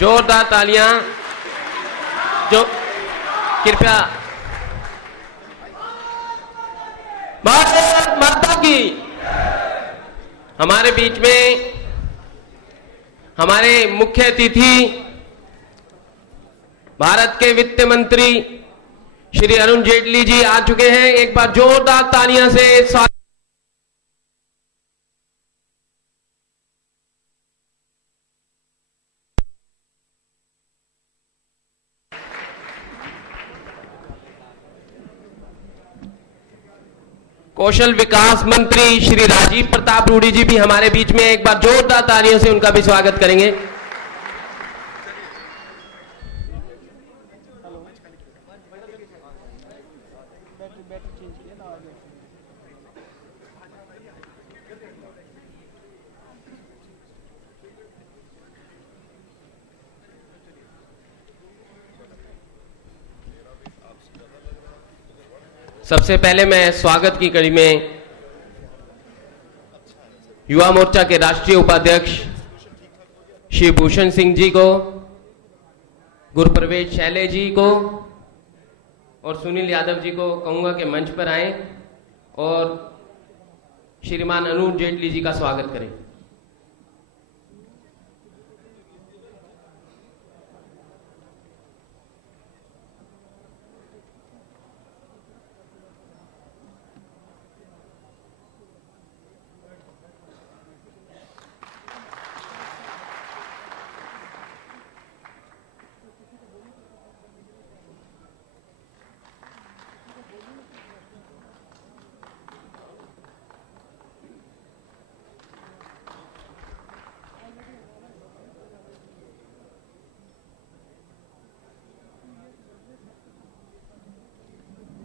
जोरदार तालियां। जो कृपया भारत माता की। हमारे बीच में हमारे मुख्य अतिथि भारत के वित्त मंत्री श्री अरुण जेटली जी आ चुके हैं। एक बार जोरदार तालियां से स्वागत। कौशल विकास मंत्री श्री राजीव प्रताप रूडी जी भी हमारे बीच में, एक बार जोरदार तालियों से उनका भी स्वागत करेंगे। सबसे पहले मैं स्वागत की कड़ी में युवा मोर्चा के राष्ट्रीय उपाध्यक्ष श्री भूषण सिंह जी को, गुरुप्रवेश शैले जी को और सुनील यादव जी को कहूंगा कि मंच पर आएं और श्रीमान अरुण जेटली जी का स्वागत करें।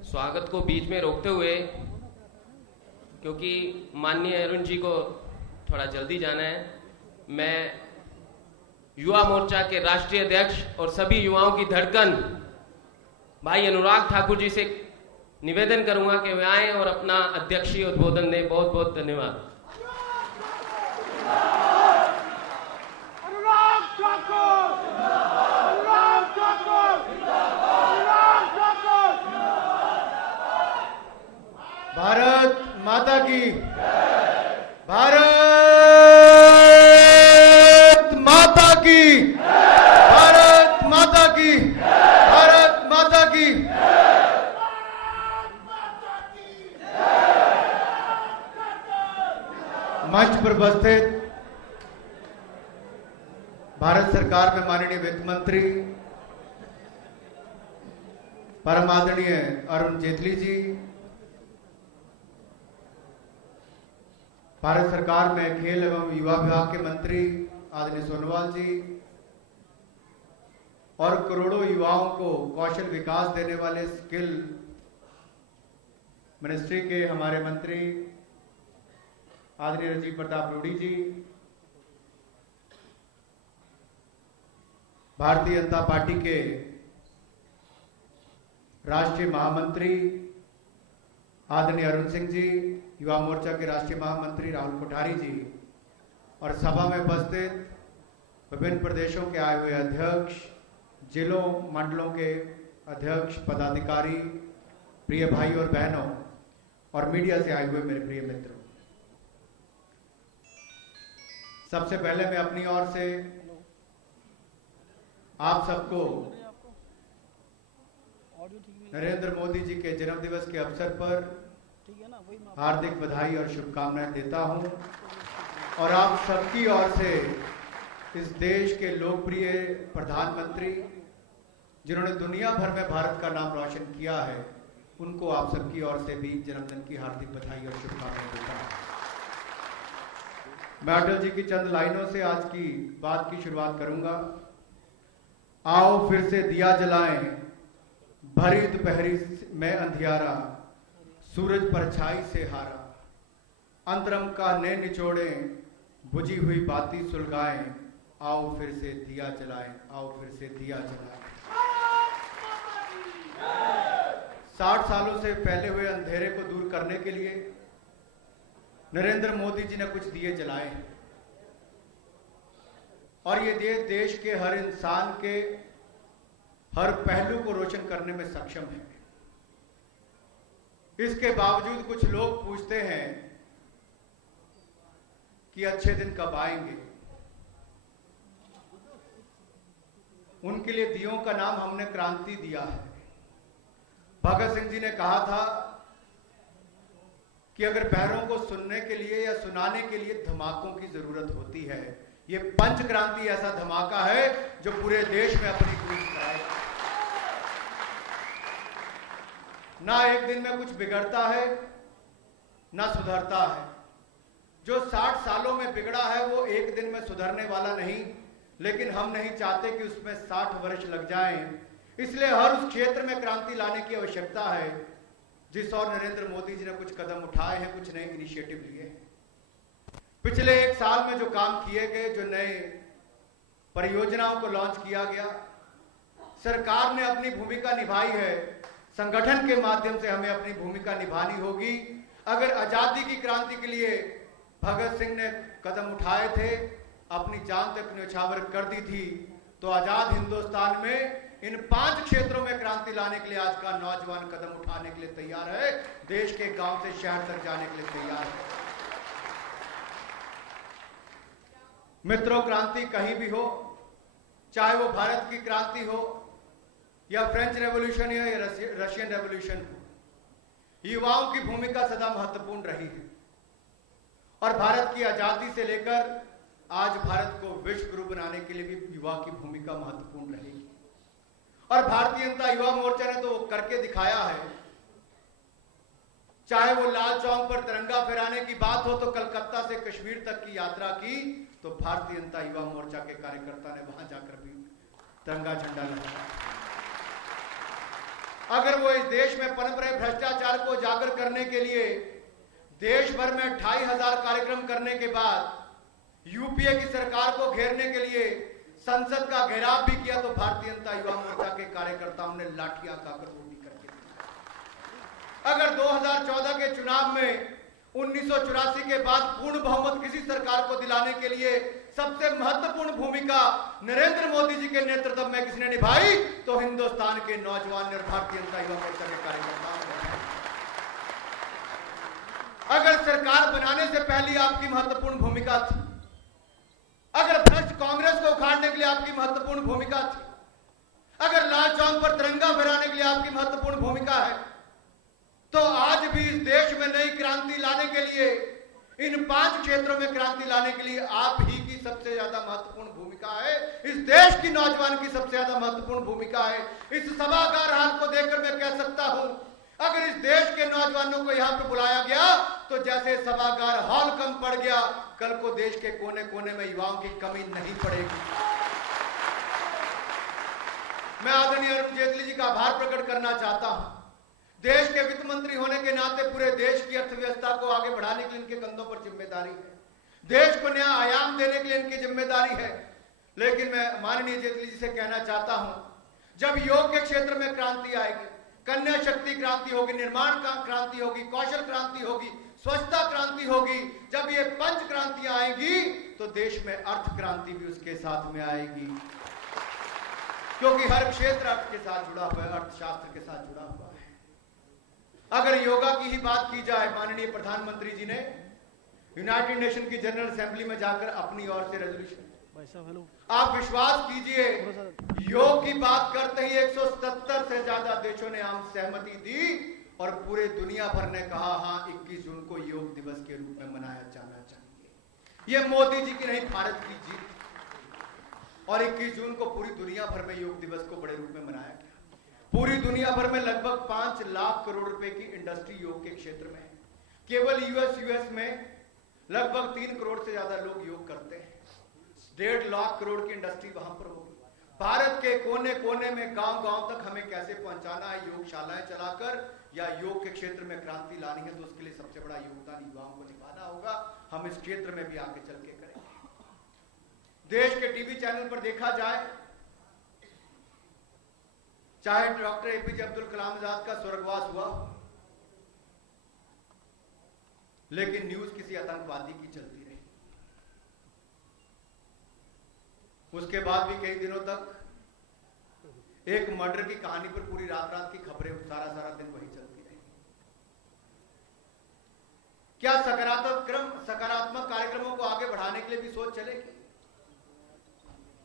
स्वागत को बीच में रोकते हुए, क्योंकि माननीय अरुण जी को थोड़ा जल्दी जाना है, मैं युवा मोर्चा के राष्ट्रीय अध्यक्ष और सभी युवाओं की धड़कन भाई अनुराग ठाकुर जी से निवेदन करूंगा कि वे आएं और अपना अध्यक्षीय उद्बोधन दें। बहुत बहुत धन्यवाद। भारत माता की। भारत माता की। भारत माता की। भारत माता की। मंच पर उपस्थित भारत सरकार में माननीय वित्त मंत्री परम आदरणीय अरुण जेटली जी, भारत सरकार में खेल एवं युवा विभाग के मंत्री आदरणीय सोनोवाल जी और करोड़ों युवाओं को कौशल विकास देने वाले स्किल मिनिस्ट्री के हमारे मंत्री आदरणीय राजीव प्रताप रूडी जी, भारतीय जनता पार्टी के राष्ट्रीय महामंत्री आदरणीय अरुण सिंह जी, युवा मोर्चा के राष्ट्रीय महामंत्री राहुल कोठारी जी और सभा में उपस्थित विभिन्न प्रदेशों के आए हुए अध्यक्ष, जिलों मंडलों के अध्यक्ष, पदाधिकारी, प्रिय भाई और बहनों और मीडिया से आए हुए मेरे प्रिय मित्रों, सबसे पहले मैं अपनी ओर से आप सबको नरेंद्र मोदी जी के जन्मदिवस के अवसर पर हार्दिक बधाई और शुभकामनाएं देता हूं और आप सबकी ओर से इस देश के लोकप्रिय प्रधानमंत्री जिन्होंने दुनिया भर में भारत का नाम रोशन किया है, उनको आप सबकी ओर से भी जन्मदिन की हार्दिक बधाई और शुभकामनाएं देता हूं। मैं अटल जी की चंद लाइनों से आज की बात की शुरुआत करूंगा। आओ फिर से दिया जलाएं, भरी दोपहरी में अंधियारा, सूरज परछाई से हारा, अंतरम का ने निचोड़े, बुझी हुई बाती सुलगाएं, आओ फिर से दिया जलाएं, आओ फिर से दिया जलाएं। 60 सालों से फैले हुए अंधेरे को दूर करने के लिए नरेंद्र मोदी जी ने कुछ दिए जलाए। और ये देश के हर इंसान के हर पहलू को रोशन करने में सक्षम है। इसके बावजूद कुछ लोग पूछते हैं कि अच्छे दिन कब आएंगे। उनके लिए दियों का नाम हमने क्रांति दिया है। भगत सिंह जी ने कहा था कि अगर पैरों को सुनने के लिए या सुनाने के लिए धमाकों की जरूरत होती है, ये पंच क्रांति ऐसा धमाका है जो पूरे देश में अपनी गूंज कराएगा। ना एक दिन में कुछ बिगड़ता है, ना सुधरता है। जो 60 सालों में बिगड़ा है वो एक दिन में सुधरने वाला नहीं, लेकिन हम नहीं चाहते कि उसमें 60 वर्ष लग जाएं। इसलिए हर उस क्षेत्र में क्रांति लाने की आवश्यकता है जिस और नरेंद्र मोदी जी ने कुछ कदम उठाए हैं, कुछ नए इनिशिएटिव लिए हैं। पिछले 1 साल में जो काम किए गए, जो नए परियोजनाओं को लॉन्च किया गया, सरकार ने अपनी भूमिका निभाई है। संगठन के माध्यम से हमें अपनी भूमिका निभानी होगी। अगर आजादी की क्रांति के लिए भगत सिंह ने कदम उठाए थे, अपनी जान तक न्यौछावर कर दी थी, तो आजाद हिंदुस्तान में इन 5 क्षेत्रों में क्रांति लाने के लिए आज का नौजवान कदम उठाने के लिए तैयार है। देश के गांव से शहर तक जाने के लिए तैयार है। मित्रों, क्रांति कहीं भी हो, चाहे वो भारत की क्रांति हो या फ्रेंच रेवोल्यूशन या रशियन रेवोल्यूशन हो, युवाओं की भूमिका सदा महत्वपूर्ण रही है। और भारत की आजादी से लेकर आज भारत को विश्व गुरु बनाने के लिए भी युवा की भूमिका महत्वपूर्ण रहेगी। और भारतीय जनता युवा मोर्चा ने तो करके दिखाया है। चाहे वो लाल चौक पर तिरंगा फहराने की बात हो, तो कलकत्ता से कश्मीर तक की यात्रा की तो भारतीय जनता युवा मोर्चा के कार्यकर्ता ने वहां जाकर भी तिरंगा झंडा लहराया। अगर वो इस देश में पनप रहे भ्रष्टाचार को उजागर करने के लिए देश भर में 2500 कार्यक्रम करने के बाद यूपीए की सरकार को घेरने के लिए संसद का घेराव भी किया, तो भारतीय जनता युवा मोर्चा के कार्यकर्ताओं ने लाठियां खाकर गोली करके दिया। अगर 2014 के चुनाव में 1984 के बाद पूर्ण बहुमत किसी सरकार को दिलाने के लिए सबसे महत्वपूर्ण भूमिका नरेंद्र मोदी जी के नेतृत्व में किसी ने निभाई, तो हिंदुस्तान के नौजवान ने भारतीय जनता युवा मोर्चा के कार्यकर्ताओं ने। अगर सरकार बनाने से पहले आपकी महत्वपूर्ण भूमिका थी, अगर भ्रष्ट कांग्रेस को उखाड़ने के लिए आपकी महत्वपूर्ण भूमिका थी, अगर लाल चौक पर तिरंगा फहराने के लिए आपकी महत्वपूर्ण भूमिका है, तो आज भी इस देश में नई क्रांति लाने के लिए, इन 5 क्षेत्रों में क्रांति लाने के लिए आप ही की सबसे ज्यादा महत्वपूर्ण भूमिका है। इस देश की नौजवान की सबसे ज्यादा महत्वपूर्ण भूमिका है। इस सभागार हाल को देखकर मैं कह सकता हूं, अगर इस देश के नौजवानों को यहां पे बुलाया गया तो जैसे सभागार हॉल कम पड़ गया, कल को देश के कोने कोने में युवाओं की कमी नहीं पड़ेगी। मैं आदरणीय अरुण जेटली जी का आभार प्रकट करना चाहता हूं। देश के वित्त मंत्री होने के नाते पूरे देश की अर्थव्यवस्था को आगे बढ़ाने के लिए इनके कंधों पर जिम्मेदारी है। देश को नया आयाम देने के लिए इनकी जिम्मेदारी है। लेकिन मैं माननीय जेटली जी से कहना चाहता हूं, जब योग के क्षेत्र में क्रांति आएगी, कन्या शक्ति क्रांति होगी, निर्माण का क्रांति होगी, कौशल क्रांति होगी, स्वच्छता क्रांति होगी, जब ये 5 क्रांतियां आएगी तो देश में अर्थ क्रांति भी उसके साथ में आएगी। क्योंकि हर क्षेत्र अर्थ के साथ जुड़ा हुआ है, अर्थशास्त्र के साथ जुड़ा हुआ है। अगर योगा की ही बात की जाए, माननीय प्रधानमंत्री जी ने यूनाइटेड नेशन की जनरल असेंबली में जाकर अपनी ओर से रेजोल्यूशन, आप विश्वास कीजिए, योग की बात करते ही 177 से ज्यादा देशों ने आम सहमति दी और पूरे दुनिया भर ने कहा हां 21 जून को योग दिवस के रूप में मनाया जाना चाहिए। यह मोदी जी की नहीं, भारत की जीत। और 21 जून को पूरी दुनिया भर में योग दिवस को बड़े रूप में मनाया गया। पूरी दुनिया भर में लगभग 5 लाख करोड़ रुपए की इंडस्ट्री योग के क्षेत्र में है। केवल यूएस में लगभग 3 करोड़ से ज्यादा लोग योग करते हैं। 1.5 लाख करोड़ की इंडस्ट्री वहां पर होगी। भारत के कोने कोने में, गांव गांव तक हमें कैसे पहुंचाना है, योगशालाएं चलाकर या योग के क्षेत्र में क्रांति लानी है, तो उसके लिए सबसे बड़ा योगदान युवाओं को निभाना होगा। हम इस क्षेत्र में भी आगे चल के करेंगे। देश के टीवी चैनल पर देखा जाए, चाहे डॉक्टर एपीजे अब्दुल कलाम आजाद का स्वर्गवास हुआ, लेकिन न्यूज किसी आतंकवादी की चलती रही। उसके बाद भी कई दिनों तक एक मर्डर की कहानी पर पूरी रात रात की खबरें सारा दिन वही चलती रही। क्या सकारात्मक कार्यक्रमों को आगे बढ़ाने के लिए भी सोच चलेगी?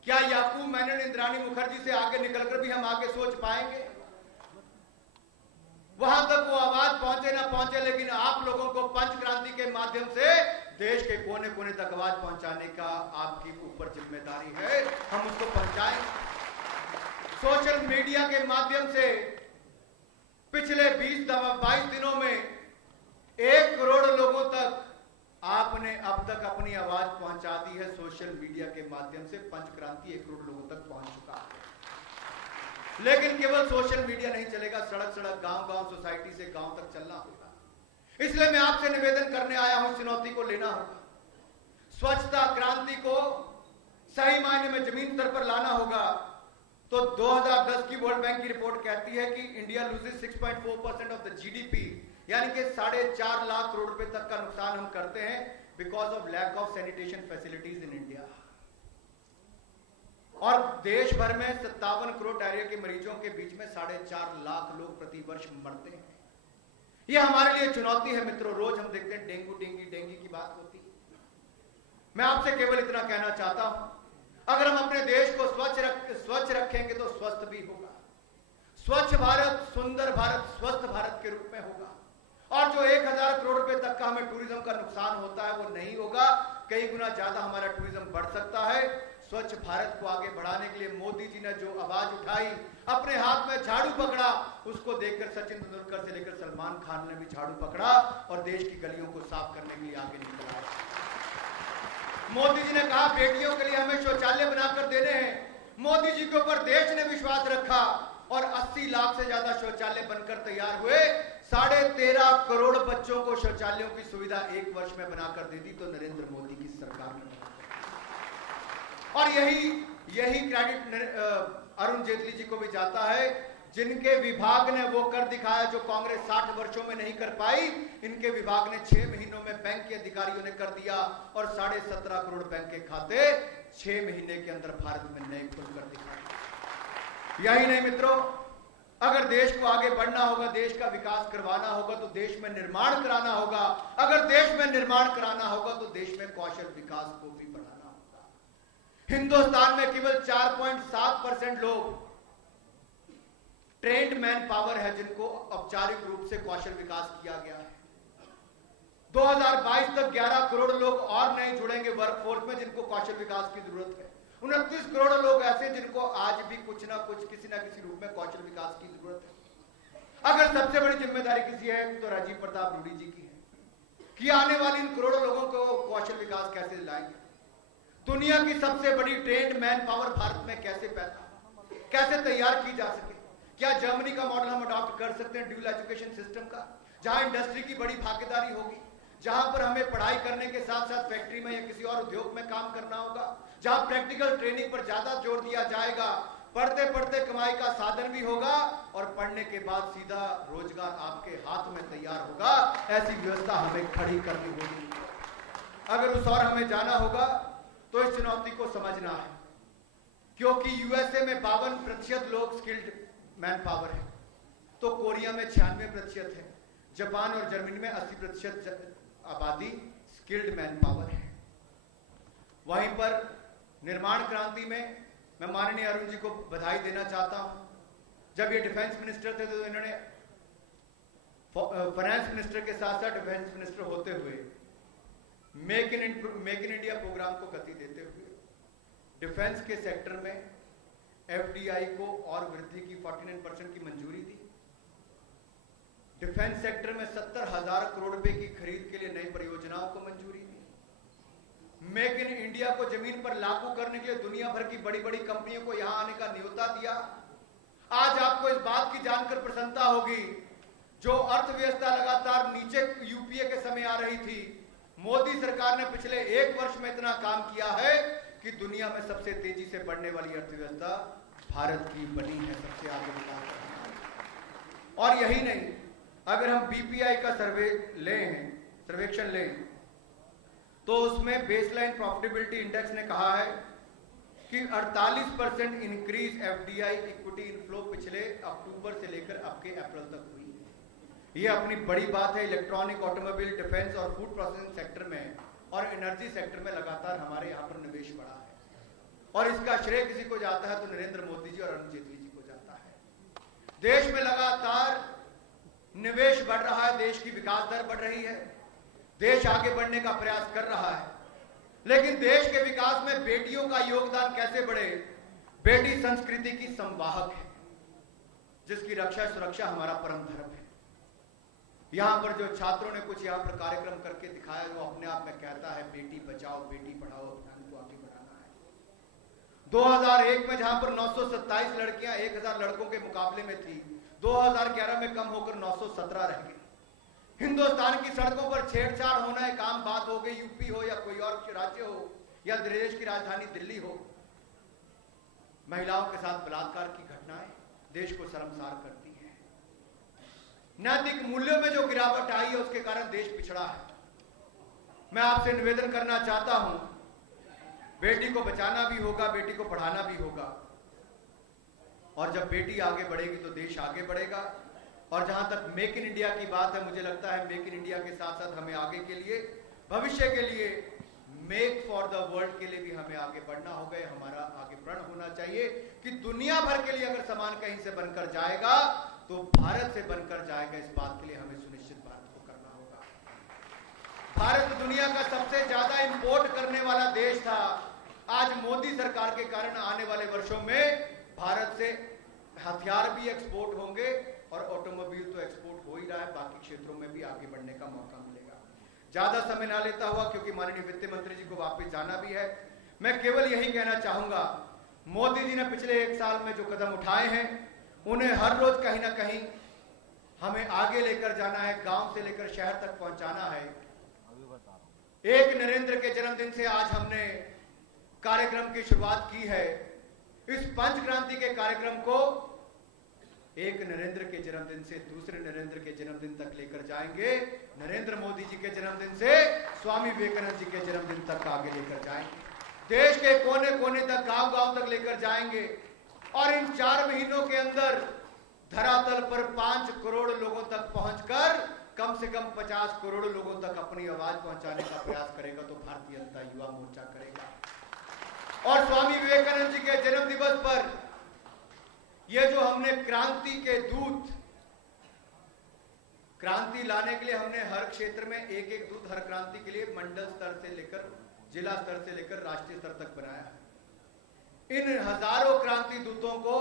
क्या याकूब मेनन, इंद्राणी मुखर्जी से आगे निकलकर भी हम आगे सोच पाएंगे? वहां तक वो आवाज पहुंचे ना पहुंचे, लेकिन आप लोगों को पंच क्रांति के माध्यम से देश के कोने कोने तक आवाज पहुंचाने का आपकी ऊपर जिम्मेदारी है, हम उसको पहुंचाएंगे। सोशल मीडिया के माध्यम से पिछले 22 दिनों में 1 करोड़ लोगों तक आपने अब तक अपनी आवाज पहुंचा दी है। सोशल मीडिया के माध्यम से पंच क्रांति 1 करोड़ लोगों तक पहुंच चुका है। लेकिन केवल सोशल मीडिया नहीं चलेगा, सड़क सड़क, गांव गांव, सोसाइटी से गांव तक चलना होगा। इसलिए मैं आपसे निवेदन करने आया हूं, चुनौती को लेना होगा। स्वच्छता क्रांति को सही मायने में जमीन स्तर पर लाना होगा। तो 2010 की वर्ल्ड बैंक की रिपोर्ट कहती है कि India loses 6.4% of the GDP, यानी कि 4.5 लाख करोड़ रुपए तक का नुकसान हम करते हैं because of lack of sanitation facilities in India. और देश भर में 57 करोड़ डायरिया के मरीजों के बीच में 4.5 लाख लोग प्रति वर्ष मरते हैं। यह हमारे लिए चुनौती है मित्रों। रोज हम देखते हैं डेंगू की बात होती है। मैं आपसे केवल इतना कहना चाहता हूं, अगर हम अपने देश को स्वच्छ रखेंगे तो स्वस्थ भी होगा। स्वच्छ भारत, सुंदर भारत, स्वस्थ भारत के रूप में होगा। और जो 1000 करोड़ रुपए तक का हमें टूरिज्म का नुकसान होता है वो नहीं होगा, कई गुना ज्यादा हमारा टूरिज्म बढ़ सकता है। स्वच्छ भारत को आगे बढ़ाने के लिए मोदी जी ने जो आवाज उठाई, अपने हाथ में झाड़ू पकड़ा, उसको देखकर सचिन तेंदुलकर से लेकर सलमान खान ने भी झाड़ू पकड़ा और देश की गलियों को साफ करने के लिए आगे निकल आए। मोदी जी ने कहा बेटियों के लिए हमें शौचालय बनाकर देने हैं। मोदी जी के ऊपर देश ने विश्वास रखा और 80 लाख से ज्यादा शौचालय बनकर तैयार हुए। 13.5 करोड़ बच्चों को शौचालयों की सुविधा 1 वर्ष में बनाकर दे दी तो नरेंद्र मोदी की सरकार ने। और यही क्रेडिट अरुण जेटली जी को भी जाता है, जिनके विभाग ने वो कर दिखाया जो कांग्रेस 60 वर्षों में नहीं कर पाई। इनके विभाग ने 6 महीनों में बैंक के अधिकारियों ने कर दिया और 17.5 करोड़ बैंक के खाते 6 महीने के अंदर भारत में नए खुलकर दिखाए। यही नहीं मित्रों, अगर देश को आगे बढ़ना होगा, देश का विकास करवाना होगा तो देश में निर्माण कराना होगा। अगर देश में निर्माण कराना होगा तो देश में कौशल विकास को भी बढ़ाना होगा। हिंदुस्तान में केवल 4.7% लोग ट्रेंड मैन पावर है जिनको औपचारिक रूप से कौशल विकास किया गया है। 2022 तक 11 करोड़ लोग और नए जुड़ेंगे वर्कफोर्स में जिनको कौशल विकास की जरूरत है। 29 करोड़ लोग ऐसे जिनको आज भी कुछ ना कुछ किसी ना किसी रूप में कौशल विकास की जरूरत है। अगर सबसे बड़ी जिम्मेदारी किसी है तो राजीव प्रताप रूडी जी की है कि आने वाले इन करोड़ों लोगों को कौशल विकास कैसे लाएंगे। दुनिया की सबसे बड़ी ट्रेंड मैन पावर भारत में कैसे तैयार की जा सके। क्या जर्मनी का मॉडल हम अडॉप्ट कर सकते हैं ड्यूल एजुकेशन सिस्टम का, जहां इंडस्ट्री की बड़ी भागीदारी होगी, जहां पर हमें पढ़ाई करने के साथ साथ फैक्ट्री में या किसी और उद्योग में काम करना होगा, जहां प्रैक्टिकल ट्रेनिंग पर ज्यादा जोर दिया जाएगा, पढ़ते पढ़ते कमाई का साधन भी होगा और पढ़ने के बाद सीधा रोजगार आपके हाथ में तैयार होगा। ऐसी व्यवस्था हमें खड़ी करनी होगी। अगर उस और हमें जाना होगा तो इस चुनौती को समझना है, क्योंकि यूएसए में 52% लोग स्किल्ड मैन पावर है, तो कोरिया में 96% है, जापान और जर्मनी में 80% आबादी स्किल्ड मैन पावर है। वहीं पर निर्माण क्रांति में मैं माननीय अरुण जी को बधाई देना चाहता हूं। जब ये डिफेंस मिनिस्टर थे तो इन्होंने फाइनेंस मिनिस्टर के साथ साथ डिफेंस मिनिस्टर होते हुए मेक इन इंडिया प्रोग्राम को गति देते हुए डिफेंस के सेक्टर में एफडीआई को और वृद्धि की 49% की मंजूरी दी। डिफेंस सेक्टर में 70,000 करोड़ रुपए की खरीद के लिए नई परियोजनाओं को मंजूरी दी। मेक इन इंडिया को जमीन पर लागू करने के लिए दुनिया भर की बड़ी बड़ी कंपनियों को यहां आने का न्योता दिया। आज आपको इस बात की जानकर प्रसन्नता होगी, जो अर्थव्यवस्था लगातार नीचे यूपीए के समय आ रही थी, मोदी सरकार ने पिछले 1 वर्ष में इतना काम किया है कि दुनिया में सबसे तेजी से बढ़ने वाली अर्थव्यवस्था भारत की बनी है, सबसे आगे विकास। और यही नहीं, अगर हम बीपीआई का सर्वेक्षण लें तो उसमें बेसलाइन प्रॉफिटेबिलिटी इंडेक्स ने कहा है कि 48% इंक्रीज एफडीआई इक्विटी इनफ्लो पिछले अक्टूबर से लेकर अब के अप्रैल तक हुई है। ये अपनी बड़ी बात है। इलेक्ट्रॉनिक, ऑटोमोबाइल, डिफेंस और फूड प्रोसेसिंग सेक्टर में और एनर्जी सेक्टर में लगातार हमारे यहाँ पर निवेश बढ़ा है और इसका श्रेय किसी को जाता है तो नरेंद्र मोदी जी और अरुण जेटली जी को जाता है। देश में लगातार निवेश बढ़ रहा है, देश की विकास दर बढ़ रही है, देश आगे बढ़ने का प्रयास कर रहा है, लेकिन देश के विकास में बेटियों का योगदान कैसे बढ़े? बेटी संस्कृति की संवाहक है, जिसकी रक्षा सुरक्षा हमारा परम धर्म है। यहां पर जो छात्रों ने कुछ यहां पर कार्यक्रम करके दिखाया, वो अपने आप में कहता है बेटी बचाओ बेटी पढ़ाओ अभियान को आगे बढ़ाना है। 2001 में जहां पर 927 लड़कियां 1000 लड़कों के मुकाबले में थी, 2011 में कम होकर 917 रह गई। हिंदुस्तान की सड़कों पर छेड़छाड़ होना एक आम बात हो गई, यूपी हो या कोई और राज्य हो या देश की राजधानी दिल्ली हो। महिलाओं के साथ बलात्कार की घटनाएं देश को शर्मसार करती हैं। नैतिक मूल्यों में जो गिरावट आई है उसके कारण देश पिछड़ा है। मैं आपसे निवेदन करना चाहता हूं, बेटी को बचाना भी होगा, बेटी को पढ़ाना भी होगा, और जब बेटी आगे बढ़ेगी तो देश आगे बढ़ेगा। और जहां तक मेक इन इंडिया की बात है, मुझे लगता है मेक इन इंडिया के साथ साथ हमें आगे के लिए, भविष्य के लिए मेक फॉर द वर्ल्ड के लिए भी हमें आगे बढ़ना होगा। हमारा आगे प्रण होना चाहिए कि दुनिया भर के लिए अगर सामान कहीं से बनकर जाएगा तो भारत से बनकर जाएगा। इस बात के लिए हमें सुनिश्चित भारत को करना होगा। भारत दुनिया का सबसे ज्यादा इंपोर्ट करने वाला देश था। आज मोदी सरकार के कारण आने वाले वर्षों में भारत से हथियार भी एक्सपोर्ट होंगे और ऑटोमोबाइल तो एक्सपोर्ट हो ही रहा है, बाकी क्षेत्रों में भी आगे बढ़ने का मौका मिलेगा। ज्यादा समय ना लेता हुआ, क्योंकि माननीय वित्त मंत्री जी को वापस जाना भी है, मैं केवल यही कहना चाहूंगा, मोदी जी ने पिछले 1 साल में जो कदम उठाए हैं उन्हें हर रोज कहीं ना कहीं हमें आगे लेकर जाना है, गांव से लेकर शहर तक पहुंचाना है। एक नरेंद्र के जन्मदिन से आज हमने कार्यक्रम की शुरुआत की है। इस पंच क्रांति के कार्यक्रम को एक नरेंद्र के जन्मदिन से दूसरे नरेंद्र के जन्मदिन तक लेकर जाएंगे। नरेंद्र मोदी जी के जन्मदिन से स्वामी विवेकानंद जी के जन्मदिन तक आगे लेकर जाएंगे। देश के कोने कोने तक, गांव गांव तक लेकर जाएंगे और इन 4 महीनों के अंदर धरातल पर 5 करोड़ लोगों तक पहुंचकर कम से कम 50 करोड़ लोगों तक अपनी आवाज पहुंचाने का प्रयास करेगा तो भारतीय जनता युवा मोर्चा करेगा। और स्वामी विवेकानंद जी के जन्म दिवस पर ये जो हमने क्रांति के दूत, क्रांति लाने के लिए हमने हर क्षेत्र में एक एक दूत हर क्रांति के लिए मंडल स्तर से लेकर जिला स्तर से लेकर राष्ट्रीय स्तर तक बनाया है। इन हजारों क्रांति दूतों को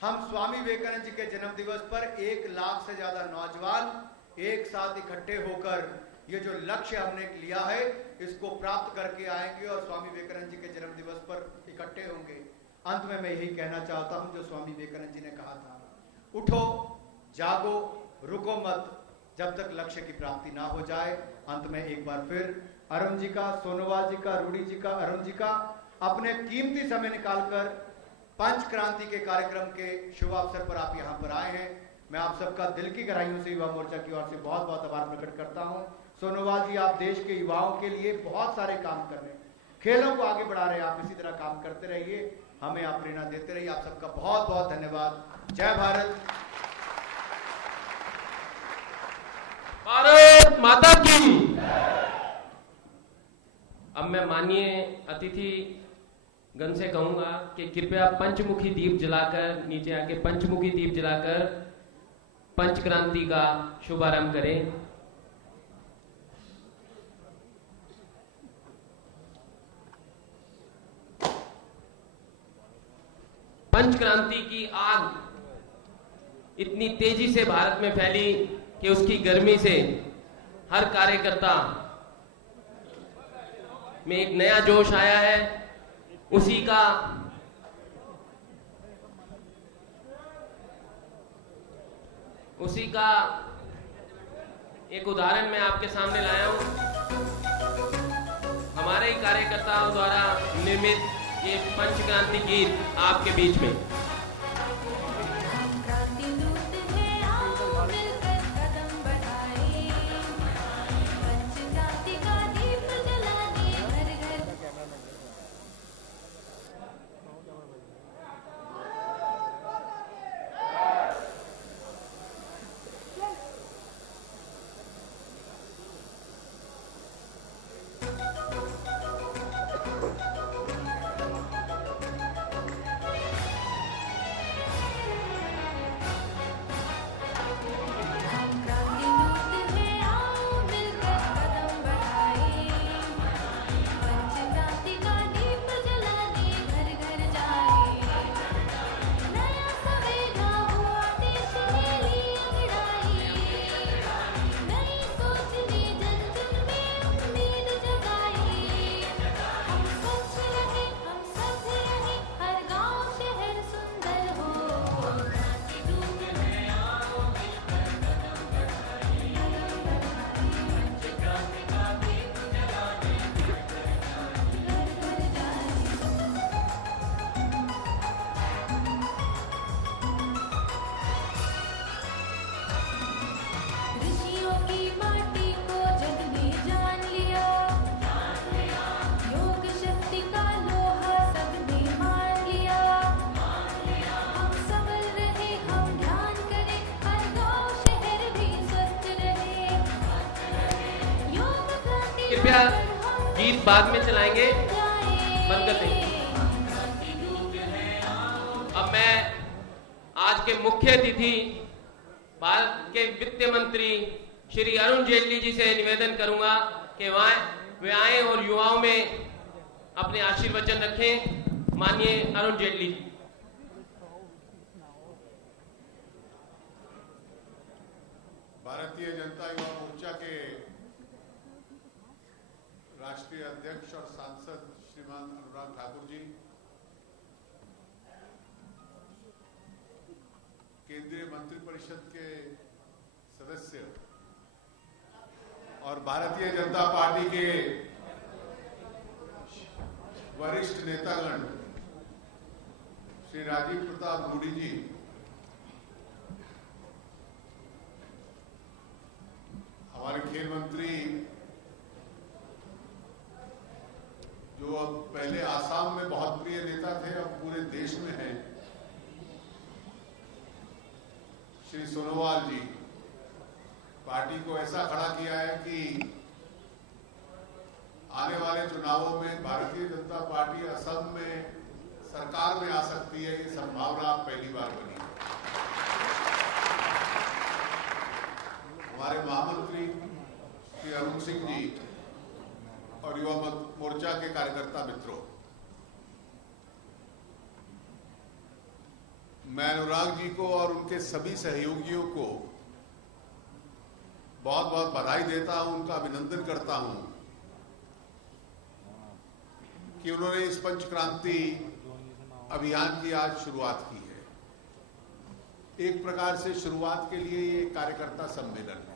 हम स्वामी विवेकानंद जी के जन्म दिवस पर 1 लाख से ज्यादा नौजवान एक साथ इकट्ठे होकर ये जो लक्ष्य हमने लिया है इसको प्राप्त करके आएंगे और स्वामी विवेकानंद जी के जन्म दिवस पर इकट्ठे होंगे। अंत में मैं यही कहना चाहता हूं जो स्वामी विवेकानंद जी ने कहा था, उठो, जागो, रुको मत जब तक लक्ष्य की प्राप्ति ना हो जाए। अंत में एक बार फिर अरुण जी का, सोनोवाल जी का, रूडी जी का, अरुण जी का अपने कीमती समय निकालकर पंच क्रांति के कार्यक्रम के शुभ अवसर पर आप यहाँ पर आए हैं। मैं आप सबका दिल की गहराइयों से युवा मोर्चा की ओर से बहुत बहुत आभार प्रकट करता हूँ। सोनोवाल जी, आप देश के युवाओं के लिए बहुत सारे काम कर रहे हैं, खेलों को आगे बढ़ा रहे हैं, आप इसी तरह काम करते रहिए, हमें आप प्रेरणा देते रहिए। आप सबका बहुत बहुत धन्यवाद। जय भारत, भारत माता की। अब मैं माननीय अतिथि गण से कहूंगा कि कृपया पंचमुखी दीप जलाकर, नीचे आके पंचमुखी दीप जलाकर पंच क्रांति का शुभारंभ करें। पंच क्रांति की आग इतनी तेजी से भारत में फैली कि उसकी गर्मी से हर कार्यकर्ता में एक नया जोश आया है। उसी का एक उदाहरण मैं आपके सामने लाया हूं। हमारे ही कार्यकर्ताओं द्वारा निर्मित ये पंच क्रांति गीत आपके बीच में। कृपया गीत बाद में चलाएंगे, बंद कर देंगे। अब मैं आज के मुख्य अतिथि भारत के वित्त मंत्री श्री अरुण जेटली जी से निवेदन करूंगा कि वे आए और युवाओं में अपने आशीर्वचन रखें। माननीय अरुण जेटली जी। भारतीय जनता युवा मोर्चा के राष्ट्रीय अध्यक्ष और सांसद श्रीमान अनुराग ठाकुर जी, केंद्रीय मंत्रिपरिषद के सदस्य और भारतीय जनता पार्टी के वरिष्ठ नेतागण श्री राजीव प्रताप रूडी जी, हमारे खेल मंत्री जो अब पहले आसाम में बहुत प्रिय नेता थे, अब पूरे देश में हैं, श्री सोनोवाल जी, पार्टी को ऐसा खड़ा किया है कि आने वाले चुनावों में भारतीय जनता पार्टी असम में सरकार में आ सकती है, ये संभावना पहली बार बनी है। हमारे महामंत्री श्री अरुण सिंह जी और युवा मोर्चा के कार्यकर्ता मित्रों, मैं अनुराग जी को और उनके सभी सहयोगियों को बहुत बहुत बधाई देता हूं, उनका अभिनंदन करता हूं कि उन्होंने इस पंचक्रांति अभियान की आज शुरुआत की है। एक प्रकार से शुरुआत के लिए ये कार्यकर्ता सम्मेलन है।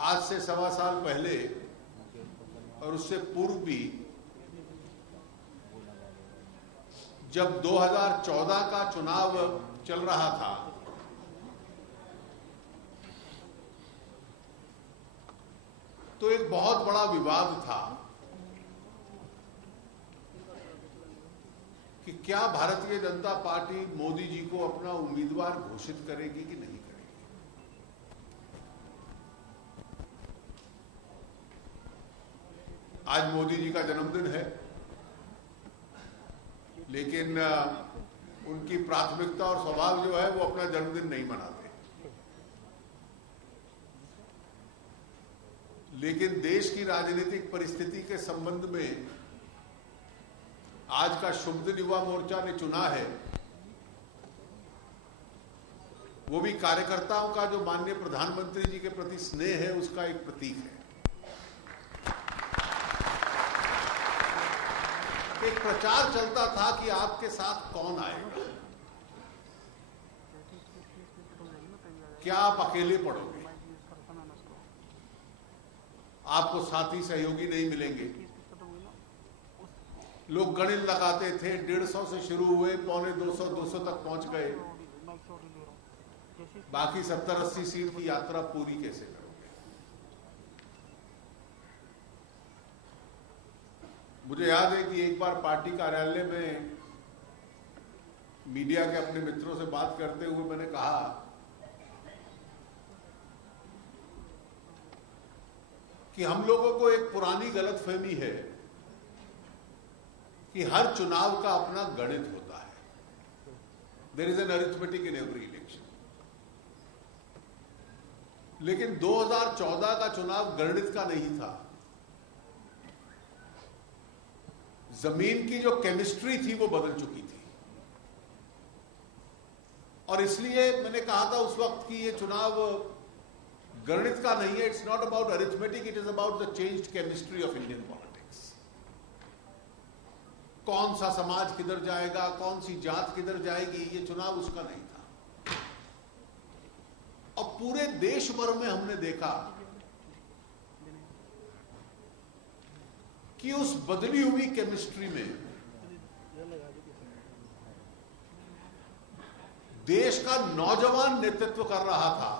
आज से 1.25 साल पहले और उससे पूर्व भी जब 2014 का चुनाव चल रहा था, तो एक बहुत बड़ा विवाद था कि क्या भारतीय जनता पार्टी मोदी जी को अपना उम्मीदवार घोषित करेगी कि नहीं करेगी। आज मोदी जी का जन्मदिन है, लेकिन उनकी प्राथमिकता और स्वभाव जो है वो अपना जन्मदिन नहीं मनाते। लेकिन देश की राजनीतिक परिस्थिति के संबंध में आज का शुभ दिन युवा मोर्चा ने चुना है, वो भी कार्यकर्ताओं का जो माननीय प्रधानमंत्री जी के प्रति स्नेह है उसका एक प्रतीक है। एक प्रचार चलता था कि आपके साथ कौन आएगा, क्या आप अकेले पड़ोगे, आपको साथी सहयोगी नहीं मिलेंगे। लोग गणित लगाते थे, 150 से शुरू हुए, 250 तक पहुंच गए, बाकी 70-80 सीट की यात्रा पूरी कैसे करोगे। मुझे याद है कि एक बार पार्टी कार्यालय में मीडिया के अपने मित्रों से बात करते हुए मैंने कहा कि हम लोगों को एक पुरानी गलतफहमी है कि हर चुनाव का अपना गणित होता है। There is an arithmetic in every election. लेकिन 2014 का चुनाव गणित का नहीं था। जमीन की जो केमिस्ट्री थी वो बदल चुकी थी, और इसलिए मैंने कहा था उस वक्त कि ये चुनाव गणित का नहीं है। It's not about arithmetic, it is about the changed chemistry of Indian politics. कौन सा समाज किधर जाएगा, कौन सी जात किधर जाएगी, ये चुनाव उसका नहीं था। और पूरे देश भर में हमने देखा कि उस बदली हुई केमिस्ट्री में देश का नौजवान नेतृत्व कर रहा था,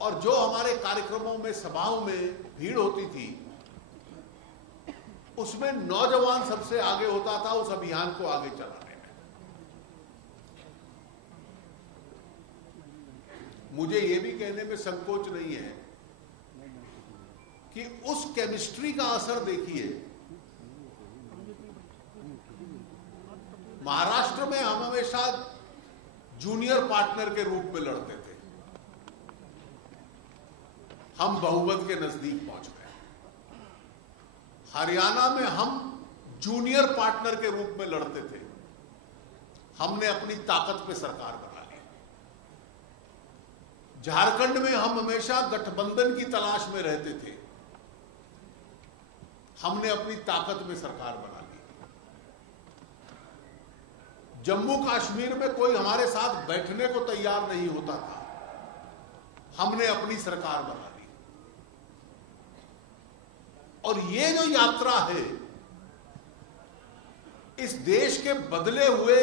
और जो हमारे कार्यक्रमों में, सभाओं में भीड़ होती थी, उसमें नौजवान सबसे आगे होता था उस अभियान को आगे चलाने में। मुझे ये भी कहने में संकोच नहीं है कि उस केमिस्ट्री का असर देखिए। महाराष्ट्र में हम हमेशा जूनियर पार्टनर के रूप में लड़ते थे, हम बहुमत के नजदीक पहुंच गए। हरियाणा में हम जूनियर पार्टनर के रूप में लड़ते थे, हमने अपनी ताकत पे सरकार बना ली। झारखंड में हम हमेशा गठबंधन की तलाश में रहते थे, हमने अपनी ताकत में सरकार बना ली। जम्मू कश्मीर में कोई हमारे साथ बैठने को तैयार नहीं होता था, हमने अपनी सरकार बना ली। और ये जो यात्रा है, इस देश के बदले हुए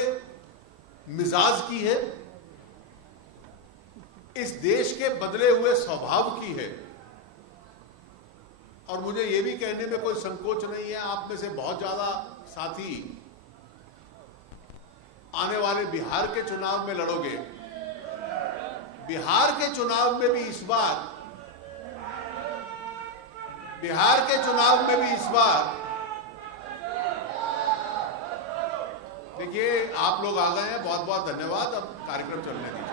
मिजाज की है, इस देश के बदले हुए स्वभाव की है। और मुझे यह भी कहने में कोई संकोच नहीं है, आप में से बहुत ज्यादा साथी आने वाले बिहार के चुनाव में लड़ोगे। बिहार के चुनाव में भी इस बार देखिए, आप लोग आ गए हैं, बहुत बहुत धन्यवाद। अब कार्यक्रम चलने दीजिए।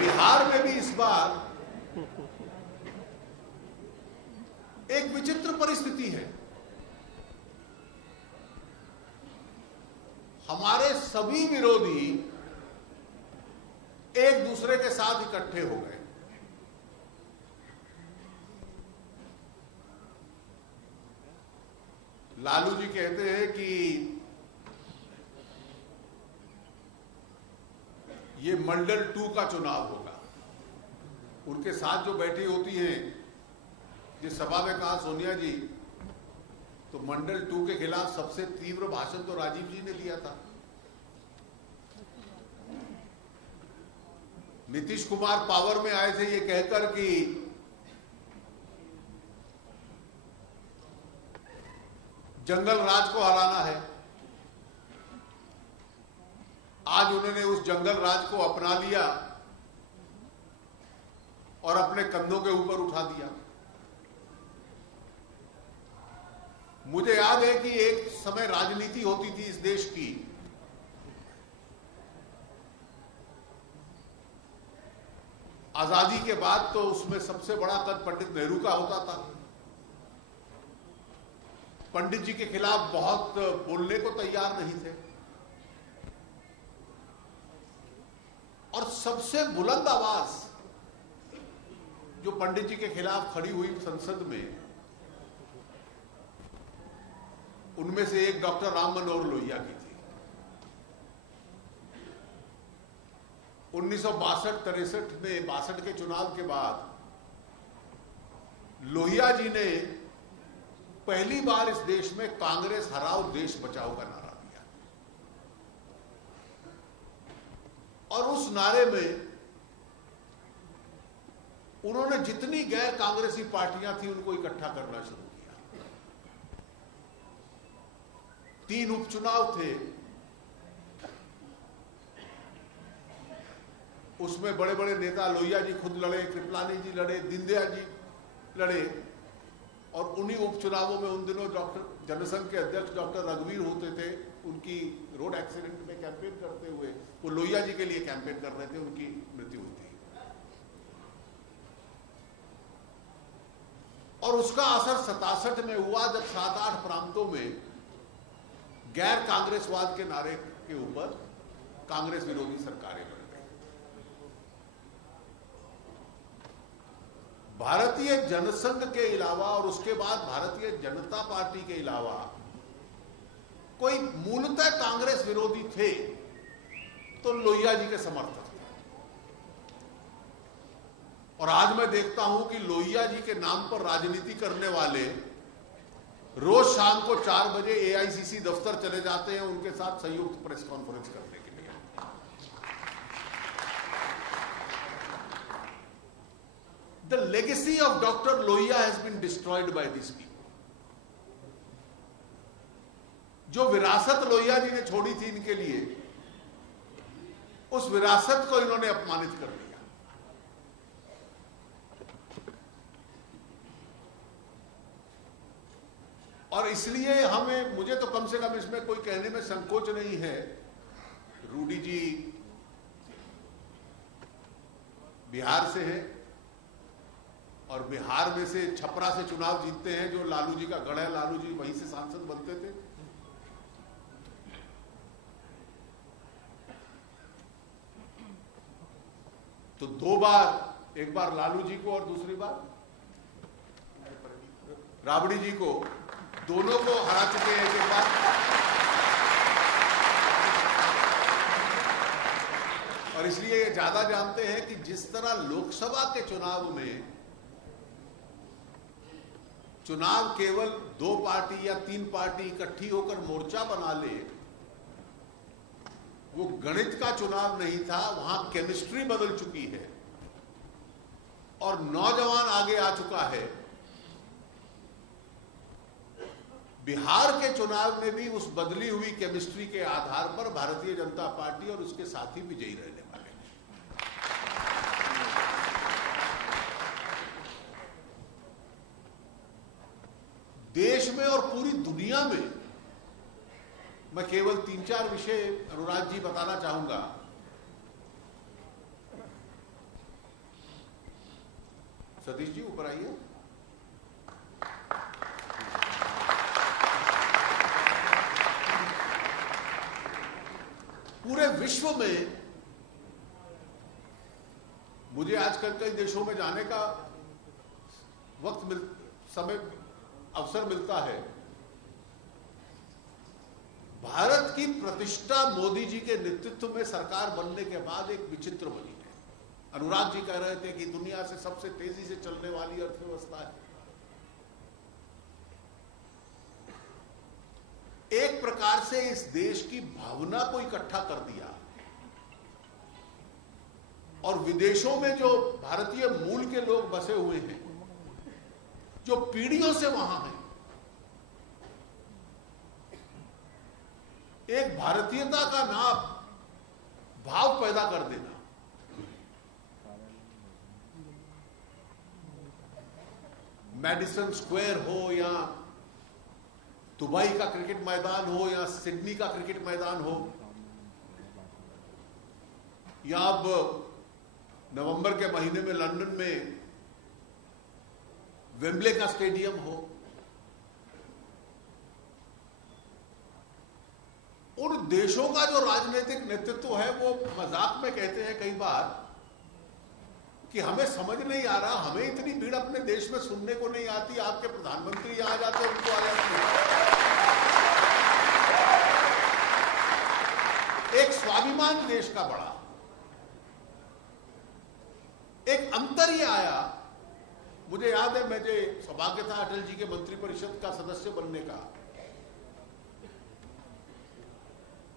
बिहार में भी इस बार एक विचित्र परिस्थिति है। हमारे सभी विरोधी एक दूसरे के साथ इकट्ठे हो गए। लालू जी कहते हैं कि ये मंडल 2 का चुनाव होगा। उनके साथ जो बैठी होती हैं, जिस सभा में कहा सोनिया जी, तो मंडल 2 के खिलाफ सबसे तीव्र भाषण तो राजीव जी ने दिया था। नीतीश कुमार पावर में आए थे ये कहकर कि जंगल राज को हराना है। आज उन्होंने उस जंगल राज को अपना लिया और अपने कंधों के ऊपर उठा दिया। मुझे याद है कि एक समय राजनीति होती थी इस देश की, आजादी के बाद तो उसमें सबसे बड़ा कद पंडित नेहरू का होता था। पंडित जी के खिलाफ बहुत बोलने को तैयार नहीं थे, और सबसे बुलंद आवाज जो पंडित जी के खिलाफ खड़ी हुई संसद में, उनमें से एक डॉक्टर राम मनोहर लोहिया की थी। 1962-63 में 62 के चुनाव के बाद लोहिया जी ने पहली बार इस देश में कांग्रेस हराओ देश बचाओ का नारा दिया, और उस नारे में उन्होंने जितनी गैर कांग्रेसी पार्टियां थी उनको इकट्ठा करना शुरू किया। 3 उपचुनाव थे, उसमें बड़े बड़े नेता लोहिया जी खुद लड़े, कृपलानी जी लड़े, दिंदिया जी लड़े, और उन्हीं उपचुनावों में उन दिनों जनसंघ के अध्यक्ष डॉक्टर रघुवीर होते थे। उनकी रोड एक्सीडेंट में कैंपेन करते हुए वो लोहिया जी के लिए कैंपेन कर रहे थे, उनकी मृत्यु हुई थी। और उसका असर 67 में हुआ, जब 7-8 प्रांतों में गैर कांग्रेसवाद के नारे के ऊपर कांग्रेस विरोधी सरकारें बन गई। भारतीय जनसंघ के अलावा और उसके बाद भारतीय जनता पार्टी के अलावा कोई मूलतः कांग्रेस विरोधी थे तो लोहिया जी के समर्थक थे। और आज मैं देखता हूं कि लोहिया जी के नाम पर राजनीति करने वाले रोज शाम को 4 बजे एआईसीसी दफ्तर चले जाते हैं उनके साथ संयुक्त प्रेस कॉन्फ्रेंस करने के लिए। The legacy of Dr. Lohia has been destroyed by these people. जो विरासत लोहिया जी ने छोड़ी थी इनके लिए, उस विरासत को इन्होंने अपमानित कर दिया। और इसलिए मुझे तो कम से कम इसमें कोई कहने में संकोच नहीं है। रूडी जी बिहार से है और बिहार में से छपरा से चुनाव जीतते हैं, जो लालू जी का गढ़ है, लालू जी वहीं से सांसद बनते थे। तो 2 बार, एक बार लालू जी को और दूसरी बार राबड़ी जी को, दोनों को हरा चुके हैं एक बार। और इसलिए ये ज्यादा जानते हैं कि जिस तरह लोकसभा के चुनाव में चुनाव केवल 2 पार्टी या 3 पार्टी इकट्ठी होकर मोर्चा बना ले, वो गणित का चुनाव नहीं था, वहां केमिस्ट्री बदल चुकी है और नौजवान आगे आ चुका है। बिहार के चुनाव में भी उस बदली हुई केमिस्ट्री के आधार पर भारतीय जनता पार्टी और उसके साथी विजयी रहने वाले हैं। देश में और पूरी दुनिया में मैं केवल 3-4 विषय अनुराग जी बताना चाहूंगा। सतीश जी ऊपर आइए। पूरे विश्व में मुझे आजकल कई देशों में जाने का अवसर मिलता है। भारत की प्रतिष्ठा मोदी जी के नेतृत्व में सरकार बनने के बाद एक विचित्र बनी है। अनुराग जी कह रहे थे कि दुनिया से सबसे तेजी से चलने वाली अर्थव्यवस्था है। एक प्रकार से इस देश की भावना को इकट्ठा कर दिया और विदेशों में जो भारतीय मूल के लोग बसे हुए हैं, जो पीढ़ियों से वहां हैं, एक भारतीयता का भाव पैदा कर देना। मैडिसन स्क्वायर हो या दुबई का क्रिकेट मैदान हो या सिडनी का क्रिकेट मैदान हो या अब नवंबर के महीने में लंदन में वेम्बले का स्टेडियम हो, उन देशों का जो राजनीतिक नेतृत्व है वो मजाक में कहते हैं कई बार कि हमें समझ नहीं आ रहा, हमें इतनी भीड़ अपने देश में सुनने को नहीं आती, आपके प्रधानमंत्री यहां जाते उनको आ जाते। एक स्वाभिमान देश का बड़ा, एक अंतर ये आया। मुझे याद है, मुझे सौभाग्य था अटल जी के मंत्रिपरिषद का सदस्य बनने का।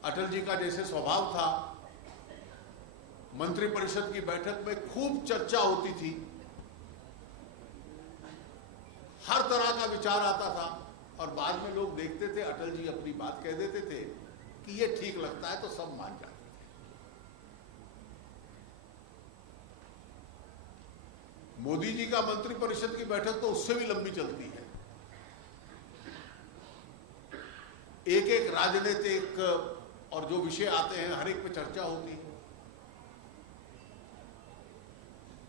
अटल जी का जैसे स्वभाव था, मंत्रिपरिषद की बैठक में खूब चर्चा होती थी, हर तरह का विचार आता था और बाद में लोग देखते थे अटल जी अपनी बात कह देते थे कि ये ठीक लगता है तो सब मान जाते थे। मोदी जी का मंत्रिपरिषद की बैठक तो उससे भी लंबी चलती है, एक एक राजनीतिक और जो विषय आते हैं हर एक पे चर्चा होती है।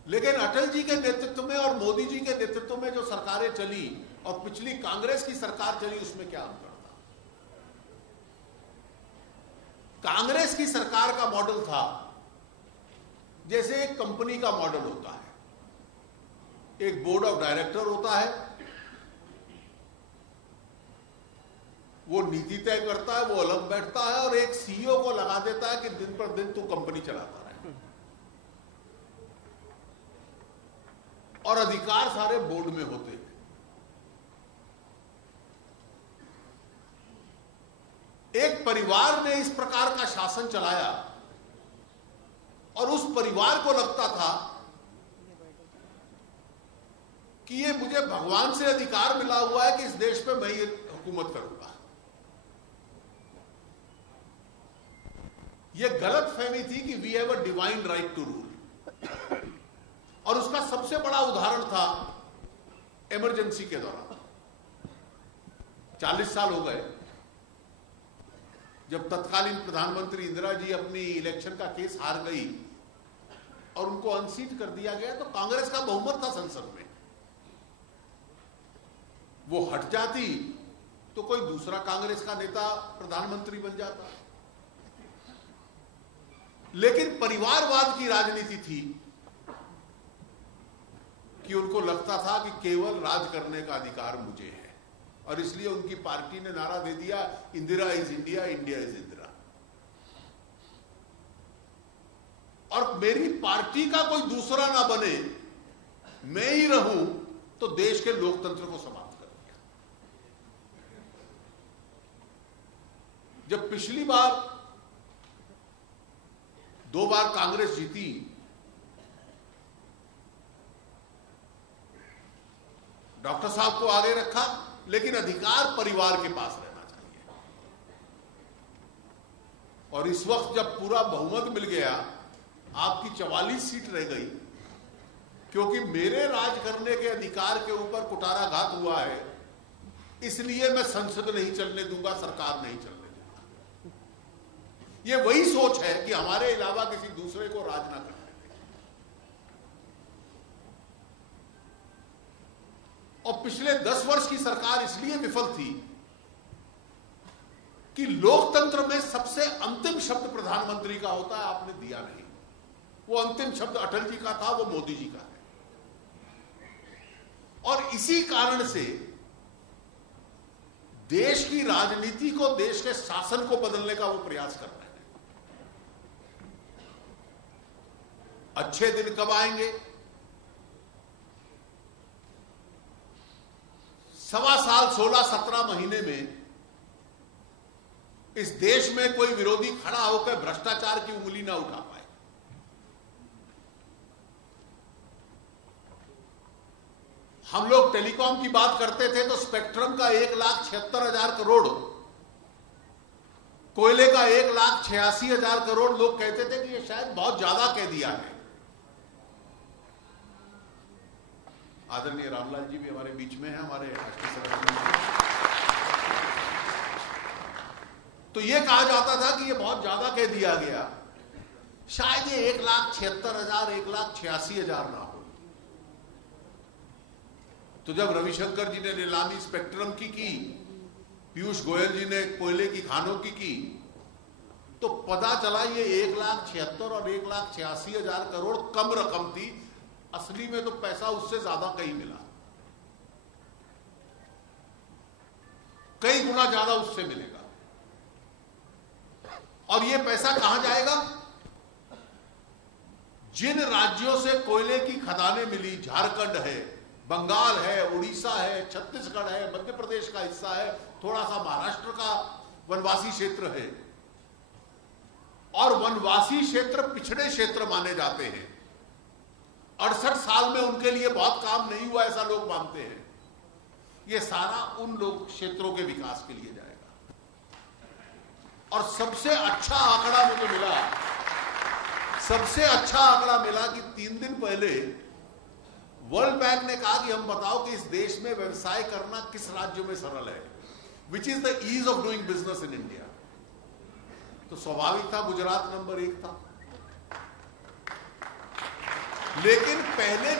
लेकिन अटल जी के नेतृत्व में और मोदी जी के नेतृत्व में जो सरकारें चली और पिछली कांग्रेस की सरकार चली, उसमें क्या अंतर था? कांग्रेस की सरकार का मॉडल था जैसे एक कंपनी का मॉडल होता है, एक बोर्ड ऑफ डायरेक्टर होता है, वो नीति तय करता है, वो अलग बैठता है और एक सीईओ को लगा देता है कि दिन पर दिन तू कंपनी चलाता रहे, और अधिकार सारे बोर्ड में होते हैं। एक परिवार ने इस प्रकार का शासन चलाया और उस परिवार को लगता था कि ये मुझे भगवान से अधिकार मिला हुआ है कि इस देश पे मैं ये हुकूमत करूंगा। यह गलतफहमी थी कि we have a divine right to rule, और उसका सबसे बड़ा उदाहरण था इमरजेंसी के दौरान। 40 साल हो गए जब तत्कालीन प्रधानमंत्री इंदिरा जी अपनी इलेक्शन का केस हार गई और उनको अनसीट कर दिया गया, तो कांग्रेस का बहुमत था संसद में। वो हट जाती तो कोई दूसरा कांग्रेस का नेता प्रधानमंत्री बन जाता। लेकिन परिवारवाद की राजनीति थी कि उनको लगता था कि केवल राज करने का अधिकार मुझे है, और इसलिए उनकी पार्टी ने नारा दे दिया, Indira is India, India is Indira. और मेरी पार्टी का कोई दूसरा ना बने, मैं ही रहूं, तो देश के लोकतंत्र को समाप्त कर दिया। जब पिछली बार 2 बार कांग्रेस जीती, डॉक्टर साहब को आगे रखा, लेकिन अधिकार परिवार के पास रहना चाहिए। और इस वक्त जब पूरा बहुमत मिल गया, आपकी 44 सीट रह गई, क्योंकि मेरे राज करने के अधिकार के ऊपर कुठाराघात हुआ है, इसलिए मैं संसद नहीं चलने दूंगा, सरकार नहीं चलने दूंगा। ये वही सोच है कि हमारे अलावा किसी दूसरे को राज ना करने दें। और पिछले 10 वर्ष की सरकार इसलिए विफल थी कि लोकतंत्र में सबसे अंतिम शब्द प्रधानमंत्री का होता है, आपने दिया नहीं। वो अंतिम शब्द अटल जी का था, वो मोदी जी का है। और इसी कारण से देश की राजनीति को, देश के शासन को बदलने का वो प्रयास कर रहे हैं। अच्छे दिन कब आएंगे? 1.25 साल 16-17 महीने में इस देश में कोई विरोधी खड़ा होकर भ्रष्टाचार की उंगली ना उठा पाए। हम लोग टेलीकॉम की बात करते थे तो स्पेक्ट्रम का 1,76,000 करोड़, कोयले का 1,86,000 करोड़, लोग कहते थे कि ये शायद बहुत ज्यादा कह दिया है। आदरणीय रामलाल जी भी हमारे बीच में हैं, हमारे राष्ट्रीय सदस्य। तो ये कहा जाता था कि ये बहुत ज्यादा कह दिया गया, शायद ये 1,76,000, 1,86,000 ना हो। तो जब रविशंकर जी ने नीलामी स्पेक्ट्रम की पीयूष गोयल जी ने कोयले की खानों की, तो पता चला ये 1,76,000 और 1,86,000 करोड़ कम रकम थी। असली में तो पैसा उससे ज्यादा कहीं मिला, कई गुना ज्यादा उससे मिलेगा। और ये पैसा कहां जाएगा? जिन राज्यों से कोयले की खदानें मिली, झारखंड है, बंगाल है, उड़ीसा है, छत्तीसगढ़ है, मध्य प्रदेश का हिस्सा है, थोड़ा सा महाराष्ट्र का वनवासी क्षेत्र है। और वनवासी क्षेत्र पिछड़े क्षेत्र माने जाते हैं। 68 साल में उनके लिए बहुत काम नहीं हुआ, ऐसा लोग मानते हैं। ये सारा उन लोग क्षेत्रों के विकास के लिए जाएगा। और सबसे अच्छा आंकड़ा मुझे मिला, सबसे अच्छा आंकड़ा मिला कि 3 दिन पहले वर्ल्ड बैंक ने कहा कि हम बताओ कि इस देश में व्यवसाय करना किस राज्य में सरल है, which is the ease of doing business in India. तो स्वाभाविक था गुजरात नंबर 1 था। लेकिन पहले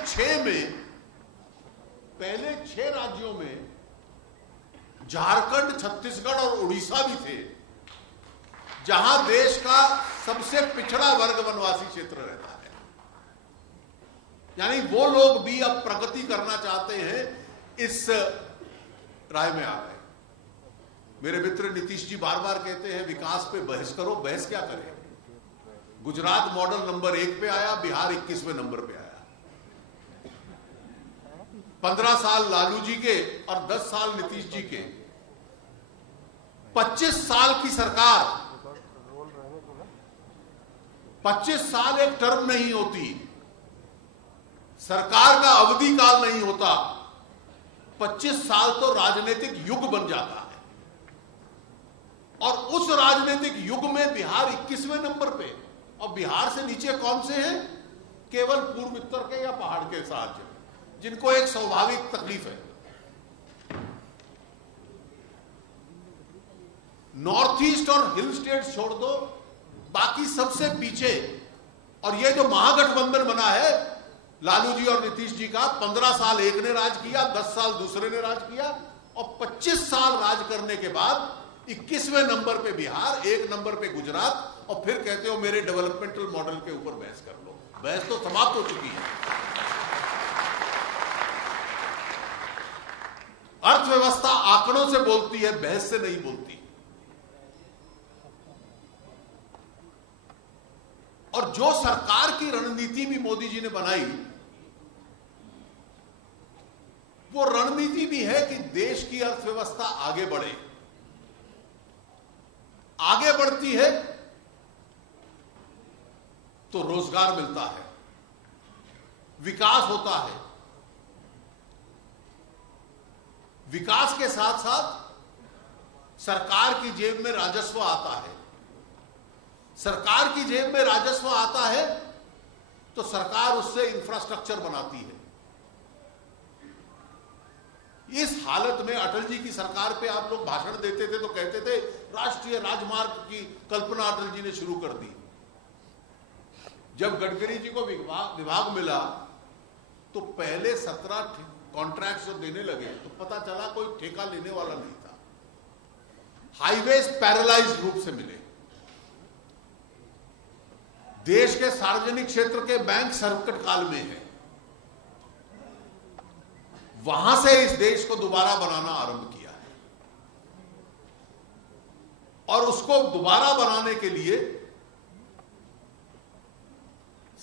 6 राज्यों में झारखंड, छत्तीसगढ़ और उड़ीसा भी थे, जहां देश का सबसे पिछड़ा वर्ग वनवासी क्षेत्र रहता है। यानी वो लोग भी अब प्रगति करना चाहते हैं, इस राय में आ गए। मेरे मित्र नीतीश जी बार बार कहते हैं विकास पे बहस करो, बहस क्या करें? गुजरात मॉडल नंबर 1 पे आया, बिहार 21वें नंबर पे आया। 15 साल लालू जी के और 10 साल नीतीश जी के, 25 साल की सरकार। 25 साल एक टर्म नहीं होती, सरकार का अवधि काल नहीं होता। 25 साल तो राजनीतिक युग बन जाता है। और उस राजनीतिक युग में बिहार 21वें नंबर नंबर पे, और बिहार से नीचे कौन से हैं? केवल पूर्व उत्तर के या पहाड़ के राज्य, जिनको एक स्वाभाविक तकलीफ है। नॉर्थ ईस्ट और हिल स्टेट्स छोड़ दो, बाकी सबसे पीछे। और ये जो महागठबंधन बना है लालू जी और नीतीश जी का, 15 साल एक ने राज किया, 10 साल दूसरे ने राज किया, और 25 साल राज करने के बाद 21वें नंबर पे बिहार, 1 नंबर पे गुजरात, और फिर कहते हो मेरे डेवलपमेंटल मॉडल के ऊपर बहस कर लो। बहस तो समाप्त हो चुकी है। अर्थव्यवस्था आंकड़ों से बोलती है, बहस से नहीं बोलती। और जो सरकार की रणनीति भी मोदी जी ने बनाई, वो रणनीति भी है कि देश की अर्थव्यवस्था आगे बढ़े। आगे बढ़ती है तो रोजगार मिलता है, विकास होता है। विकास के साथ साथ सरकार की जेब में राजस्व आता है। सरकार की जेब में राजस्व आता है तो सरकार उससे इंफ्रास्ट्रक्चर बनाती है। इस हालत में अटल जी की सरकार पे आप लोग भाषण देते थे तो कहते थे राष्ट्रीय राजमार्ग की कल्पना अटल जी ने शुरू कर दी। जब गडकरी जी को विभाग मिला तो पहले 17 कॉन्ट्रैक्ट्स जो देने लगे तो पता चला कोई ठेका लेने वाला नहीं था। हाईवेज पैरालाइज्ड रूप से मिले। देश के सार्वजनिक क्षेत्र के बैंक संकट काल में है। वहां से इस देश को दोबारा बनाना आरंभ किया है, और उसको दोबारा बनाने के लिए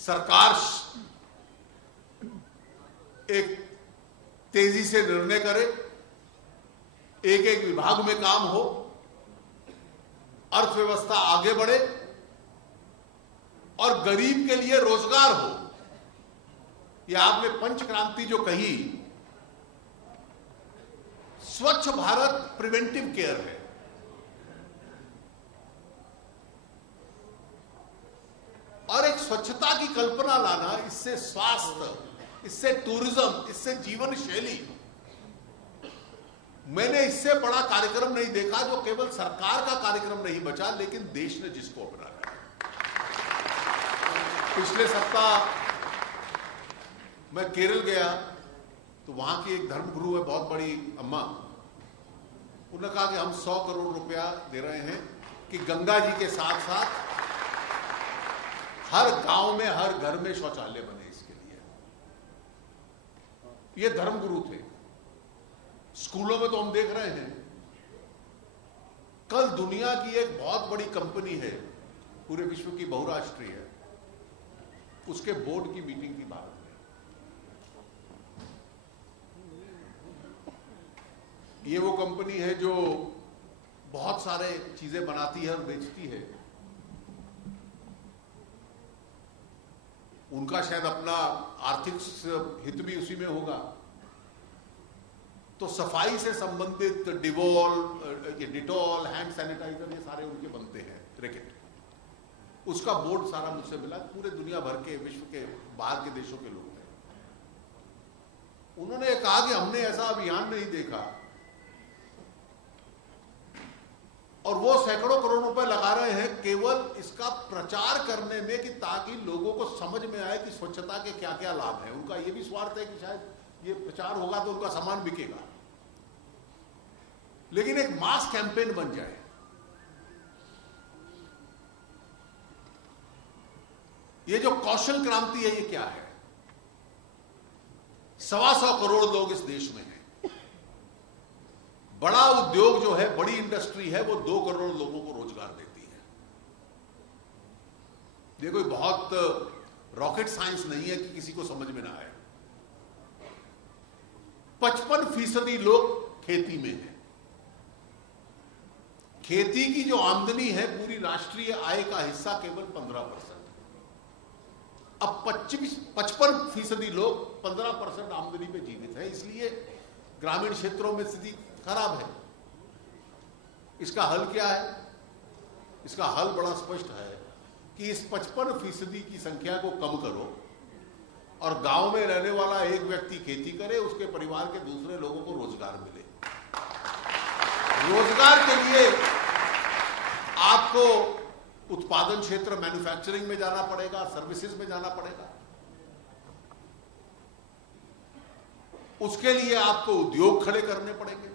सरकार एक तेजी से निर्णय करे, एक एक विभाग में काम हो, अर्थव्यवस्था आगे बढ़े और गरीब के लिए रोजगार हो। यह आपने पंच क्रांति जो कही, स्वच्छ भारत प्रिवेंटिव केयर है। और एक स्वच्छता की कल्पना लाना, इससे स्वास्थ्य, इससे टूरिज्म, इससे जीवन शैली, मैंने इससे बड़ा कार्यक्रम नहीं देखा जो केवल सरकार का कार्यक्रम नहीं बचा लेकिन देश ने जिसको अपनाया। पिछले सप्ताह मैं केरल गया तो वहां की एक धर्मगुरु है, बहुत बड़ी अम्मा, उन्होंने कहा कि हम 100 करोड़ रुपया दे रहे हैं कि गंगा जी के साथ साथ हर गांव में, हर घर में शौचालय बने। इसके लिए ये धर्मगुरु थे। स्कूलों में तो हम देख रहे हैं। कल दुनिया की एक बहुत बड़ी कंपनी है, पूरे विश्व की बहुराष्ट्रीय, उसके बोर्ड की मीटिंग की बात है। ये वो कंपनी है जो बहुत सारे चीजें बनाती है और बेचती है। उनका शायद अपना आर्थिक हित भी उसी में होगा। तो सफाई से संबंधित डिटॉल, हैंड सैनिटाइजर, ये सारे उनके बनते हैं, रैकेट। उसका बोर्ड सारा मुझसे मिला। पूरे दुनिया भर के, विश्व के बाहर के देशों के लोग हैं। उन्होंने कहा कि हमने ऐसा अभियान नहीं देखा, और वो सैकड़ों करोड़ रुपए लगा रहे हैं केवल इसका प्रचार करने में, कि ताकि लोगों को समझ में आए कि स्वच्छता के क्या क्या लाभ हैं। उनका ये भी स्वार्थ है कि शायद ये प्रचार होगा तो उनका सामान बिकेगा, लेकिन एक मास कैंपेन बन जाए। ये जो कौशल क्रांति है, ये क्या है? 125 करोड़ लोग इस देश में हैं। बड़ा उद्योग जो है, बड़ी इंडस्ट्री है, वो 2 करोड़ लोगों को रोजगार देती है। ये कोई बहुत रॉकेट साइंस नहीं है कि किसी को समझ में ना आए। 55% लोग खेती में हैं। खेती की जो आमदनी है, पूरी राष्ट्रीय आय का हिस्सा केवल 15%। अब 55% लोग 15% आमदनी पे जीवित है। इसलिए ग्रामीण क्षेत्रों में स्थिति खराब है। इसका हल क्या है? इसका हल बड़ा स्पष्ट है। कि इस 55% की संख्या को कम करो और गांव में रहने वाला एक व्यक्ति खेती करे, उसके परिवार के दूसरे लोगों को रोजगार मिले। रोजगार के लिए आपको उत्पादन क्षेत्र मैन्युफैक्चरिंग में जाना पड़ेगा, सर्विसेज में जाना पड़ेगा। उसके लिए आपको उद्योग खड़े करने पड़ेंगे,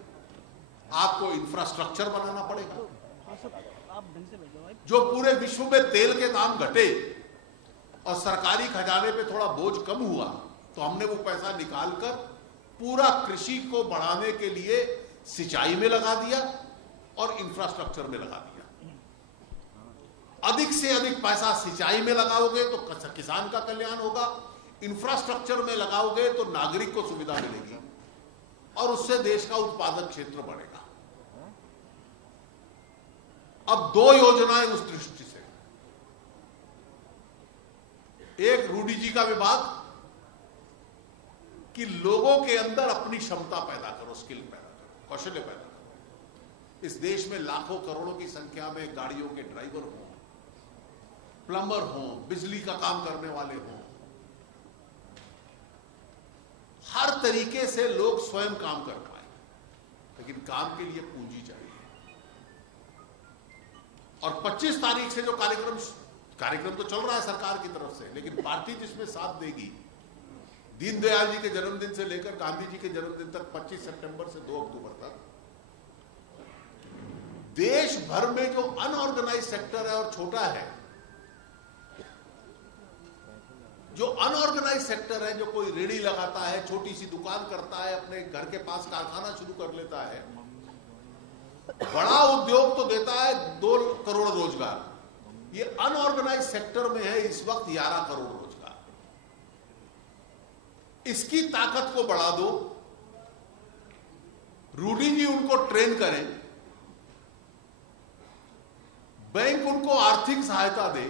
आपको इंफ्रास्ट्रक्चर बनाना पड़ेगा। जो पूरे विश्व में तेल के दाम घटे और सरकारी खजाने पे थोड़ा बोझ कम हुआ, तो हमने वो पैसा निकालकर पूरा कृषि को बढ़ाने के लिए सिंचाई में लगा दिया और इंफ्रास्ट्रक्चर में लगा दिया। अधिक से अधिक पैसा सिंचाई में लगाओगे तो किसान का कल्याण होगा, इंफ्रास्ट्रक्चर में लगाओगे तो नागरिक को सुविधा मिलेगी और उससे देश का उत्पादक क्षेत्र बढ़ेगा। अब 2 योजनाएं उस दृष्टि से, एक रूडी जी का विभाग कि लोगों के अंदर अपनी क्षमता पैदा करो, स्किल पैदा करो, कौशल्य पैदा करो। इस देश में लाखों करोड़ों की संख्या में गाड़ियों के ड्राइवर हों, प्लम्बर हों, बिजली का काम करने वाले हों, हर तरीके से लोग स्वयं काम कर पाए, लेकिन काम के लिए पूंजी चाहिए। और 25 तारीख से जो कार्यक्रम तो चल रहा है सरकार की तरफ से, लेकिन पार्टी जिसमें साथ देगी, दीनदयाल जी के जन्मदिन से लेकर गांधी जी के जन्मदिन तक 25 सितंबर से 2 अक्टूबर तक देश भर में जो अनऑर्गेनाइज सेक्टर है और छोटा है, जो अनऑर्गेनाइज सेक्टर है, जो कोई रेड़ी लगाता है, छोटी सी दुकान करता है, अपने घर के पास कारखाना शुरू कर लेता है, बड़ा उद्योग तो देता है 2 करोड़ रोजगार, ये अनऑर्गेनाइज सेक्टर में है इस वक्त 11 करोड़ रोजगार। इसकी ताकत को बढ़ा दो, रूडी जी उनको ट्रेन करें, बैंक उनको आर्थिक सहायता दे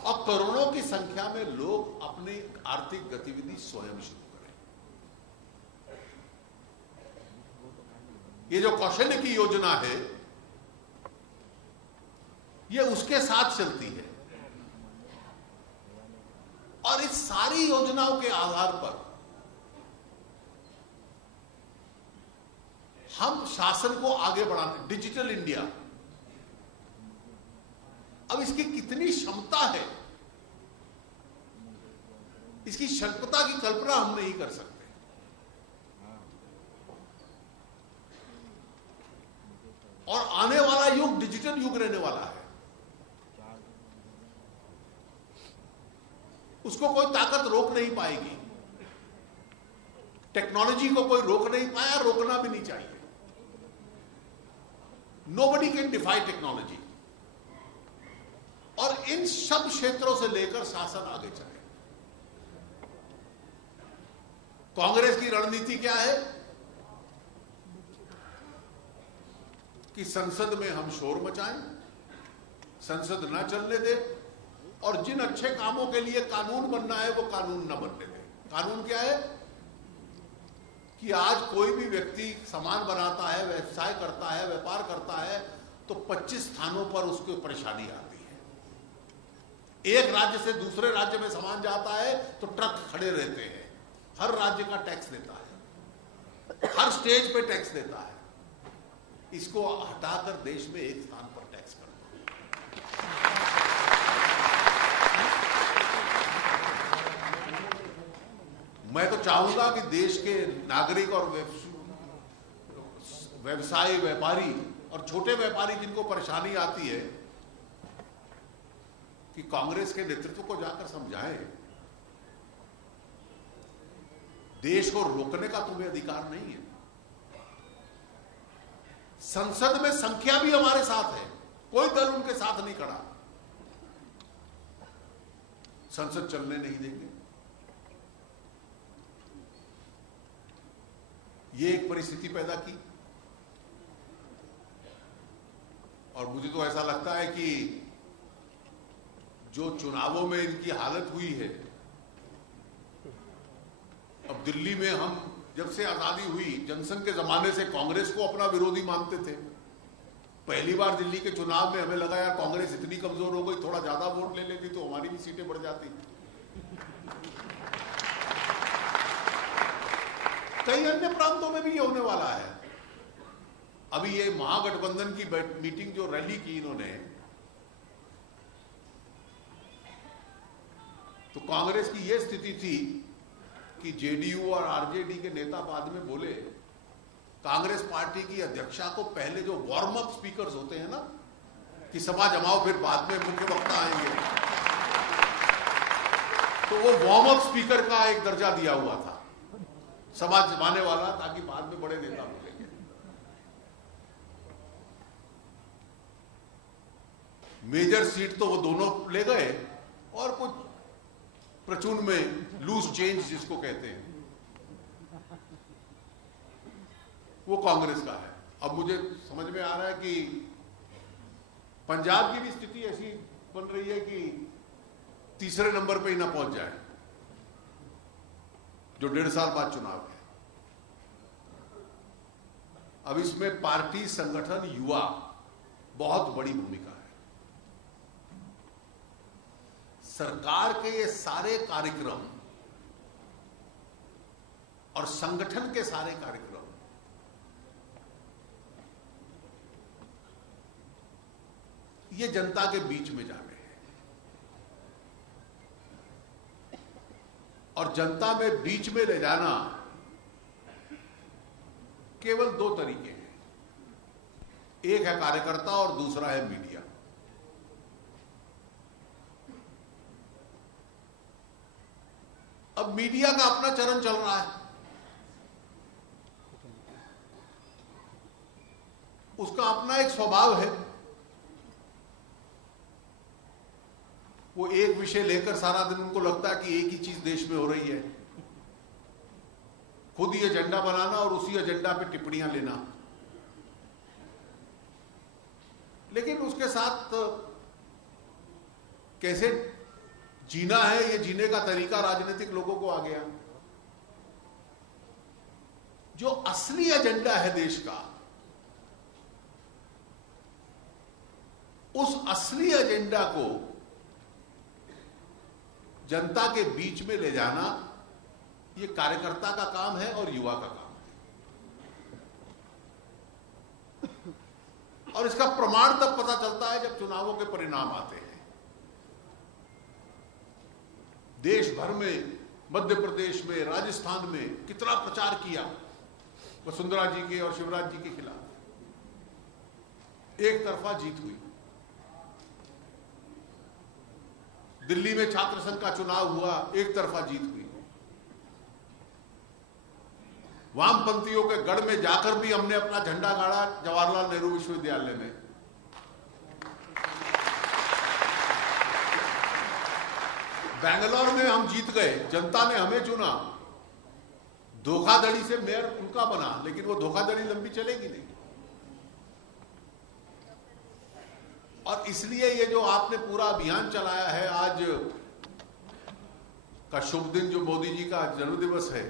और करोड़ों की संख्या में लोग अपनी आर्थिक गतिविधि स्वयं शुरू करें। ये जो कौशल्य की योजना है, ये उसके साथ चलती है और इस सारी योजनाओं के आधार पर हम शासन को आगे बढ़ाते। डिजिटल इंडिया, अब इसकी कितनी क्षमता है, इसकी क्षमता की कल्पना हम नहीं कर सकते। और आने वाला युग डिजिटल युग रहने वाला है, उसको कोई ताकत रोक नहीं पाएगी। टेक्नोलॉजी को कोई रोक नहीं पाया, रोकना भी नहीं चाहिए। Nobody can defy technology. और इन सब क्षेत्रों से लेकर शासन आगे चले। कांग्रेस की रणनीति क्या है कि संसद में हम शोर मचाएं, संसद ना चलने दे और जिन अच्छे कामों के लिए कानून बनना है वो कानून ना बनने दे। कानून क्या है कि आज कोई भी व्यक्ति सामान बनाता है, व्यवसाय करता है, व्यापार करता है, तो 25 स्थानों पर उसको परेशानी आती है। एक राज्य से दूसरे राज्य में सामान जाता है तो ट्रक खड़े रहते हैं, हर राज्य का टैक्स देता है, हर स्टेज पे टैक्स देता है। इसको हटाकर देश में एक स्थान पर टैक्स कर दो। मैं तो चाहूंगा कि देश के नागरिक और व्यवसायी, व्यापारी और छोटे व्यापारी जिनको परेशानी आती है कि कांग्रेस के नेतृत्व को जाकर समझाएं, देश को रोकने का तुम्हें अधिकार नहीं है। संसद में संख्या भी हमारे साथ है, कोई दल उनके साथ नहीं खड़ा। संसद चलने नहीं देंगे। ये एक परिस्थिति पैदा की और मुझे तो ऐसा लगता है कि जो चुनावों में इनकी हालत हुई है, अब दिल्ली में हम जब से आजादी हुई, जनसंघ के जमाने से कांग्रेस को अपना विरोधी मानते थे। पहली बार दिल्ली के चुनाव में हमें लगा यार कांग्रेस इतनी कमजोर हो गई, थोड़ा थोड़ा ज्यादा वोट ले लेती तो हमारी भी सीटें बढ़ जाती। कई अन्य प्रांतों में भी ये होने वाला है। अभी ये महागठबंधन की मीटिंग जो रैली की इन्होंने, तो कांग्रेस की ये स्थिति थी कि जेडीयू और आरजेडी के नेता बाद में बोले कांग्रेस पार्टी की अध्यक्षा को पहले जो वार्म अप स्पीकर्स होते हैं ना, कि सभा जमाओ फिर बाद में मुख्य वक्ता आएंगे, तो वो वार्म अप स्पीकर का एक दर्जा दिया हुआ था, सभा जमाने वाला, ताकि बाद में बड़े नेता बोलेंगे। मेजर सीट तो वो दोनों ले गए और कुछ प्रचुन में लूज चेंज जिसको कहते हैं वो कांग्रेस का है। अब मुझे समझ में आ रहा है कि पंजाब की भी स्थिति ऐसी बन रही है कि तीसरे नंबर पे ही ना पहुंच जाए, जो 1.5 साल बाद चुनाव है। अब इसमें पार्टी, संगठन, युवा बहुत बड़ी भूमिका है। सरकार के ये सारे कार्यक्रम और संगठन के सारे कार्यक्रम ये जनता के बीच में जाने हैं, और जनता में बीच में ले जाना केवल 2 तरीके हैं। एक है कार्यकर्ता और दूसरा है मीडिया। अब मीडिया का अपना चरण चल रहा है, उसका अपना एक स्वभाव है। वो एक विषय लेकर सारा दिन उनको लगता है कि एक ही चीज देश में हो रही है, खुद ही एजेंडा बनाना और उसी एजेंडा पे टिप्पणियां लेना। लेकिन उसके साथ कैसे जीना है, ये जीने का तरीका राजनीतिक लोगों को आ गया। जो असली एजेंडा है देश का, उस असली एजेंडा को जनता के बीच में ले जाना, ये कार्यकर्ता का काम है और युवा का काम है। और इसका प्रमाण तब पता चलता है जब चुनावों के परिणाम आते हैं। देश भर में, मध्य प्रदेश में, राजस्थान में कितना प्रचार किया वसुंधरा जी के और शिवराज जी के खिलाफ, एक तरफा जीत हुई। दिल्ली में छात्र संघ का चुनाव हुआ, एक तरफा जीत हुई। वामपंथियों के गढ़ में जाकर भी हमने अपना झंडा गाड़ा जवाहरलाल नेहरू विश्वविद्यालय में। बेंगलोर में हम जीत गए, जनता ने हमें चुना, धोखाधड़ी से मेयर उनका बना, लेकिन वो धोखाधड़ी लंबी चलेगी नहीं। और इसलिए ये जो आपने पूरा अभियान चलाया है, आज का शुभ दिन जो मोदी जी का जन्मदिवस है,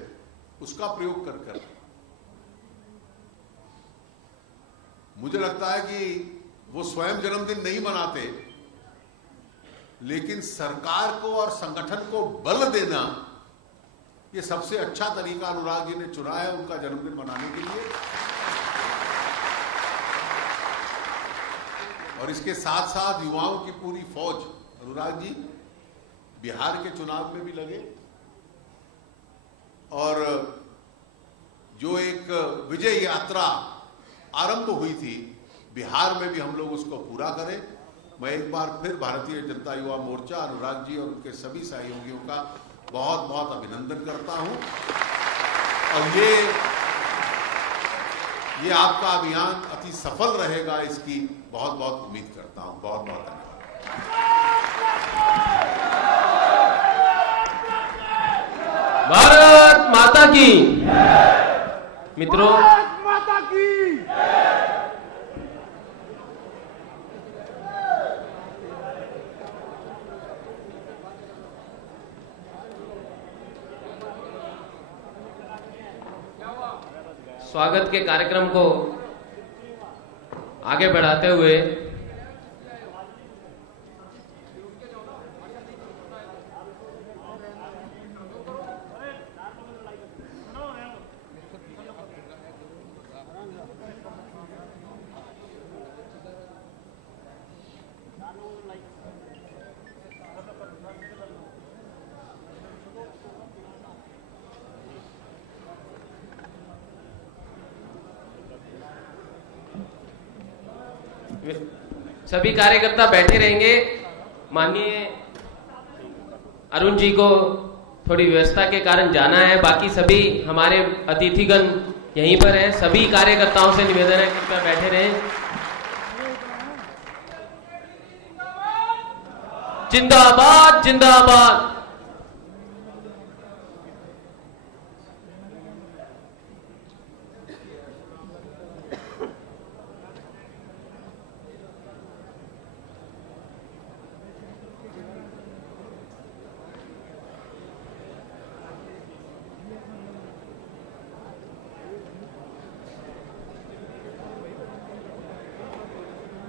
उसका प्रयोग कर कर मुझे लगता है कि वो स्वयं जन्मदिन नहीं मनाते, लेकिन सरकार को और संगठन को बल देना, ये सबसे अच्छा तरीका अनुराग जी ने चुना है उनका जन्मदिन मनाने के लिए। और इसके साथ साथ युवाओं की पूरी फौज, अनुराग जी बिहार के चुनाव में भी लगे, और जो एक विजय यात्रा आरंभ हुई थी बिहार में भी हम लोग उसको पूरा करें। मैं एक बार फिर भारतीय जनता युवा मोर्चा, अनुराग जी और उनके सभी सहयोगियों का बहुत बहुत अभिनंदन करता हूं। और ये आपका अभियान अति सफल रहेगा, इसकी बहुत बहुत उम्मीद करता हूं। बहुत बहुत धन्यवाद। भारत माता की मित्रों, माता की स्वागत के कार्यक्रम को आगे बढ़ाते हुए सभी कार्यकर्ता बैठे रहेंगे। माननीय अरुण जी को थोड़ी व्यवस्था के कारण जाना है, बाकी सभी हमारे अतिथिगण यहीं पर हैं। सभी कार्यकर्ताओं से निवेदन है कि कृपया बैठे रहें। जिंदाबाद जिंदाबाद।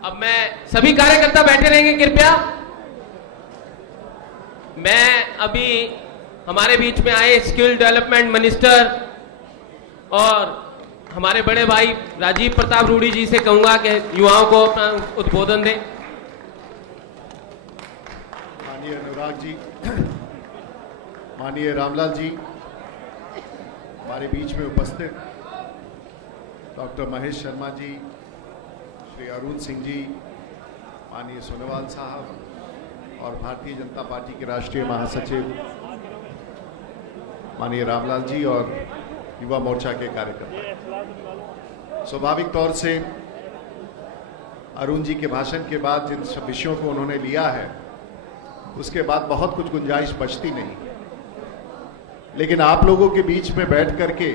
अब मैं सभी कार्यकर्ता बैठे रहेंगे कृपया। मैं अभी हमारे बीच में आए स्किल डेवलपमेंट मिनिस्टर और हमारे बड़े भाई राजीव प्रताप रूडी जी से कहूंगा कि युवाओं को अपना उद्बोधन दें। माननीय अनुराग जी, माननीय रामलाल जी, हमारे बीच में उपस्थित डॉक्टर महेश शर्मा जी, श्री अरुण सिंह जी, माननीय सोनोवाल साहब और भारतीय जनता पार्टी के राष्ट्रीय महासचिव माननीय रामलाल जी और युवा मोर्चा के कार्यकर्ता। स्वाभाविक तौर से अरुण जी के भाषण के बाद जिन सब विषयों को उन्होंने लिया है उसके बाद बहुत कुछ गुंजाइश बचती नहीं, लेकिन आप लोगों के बीच में बैठ करके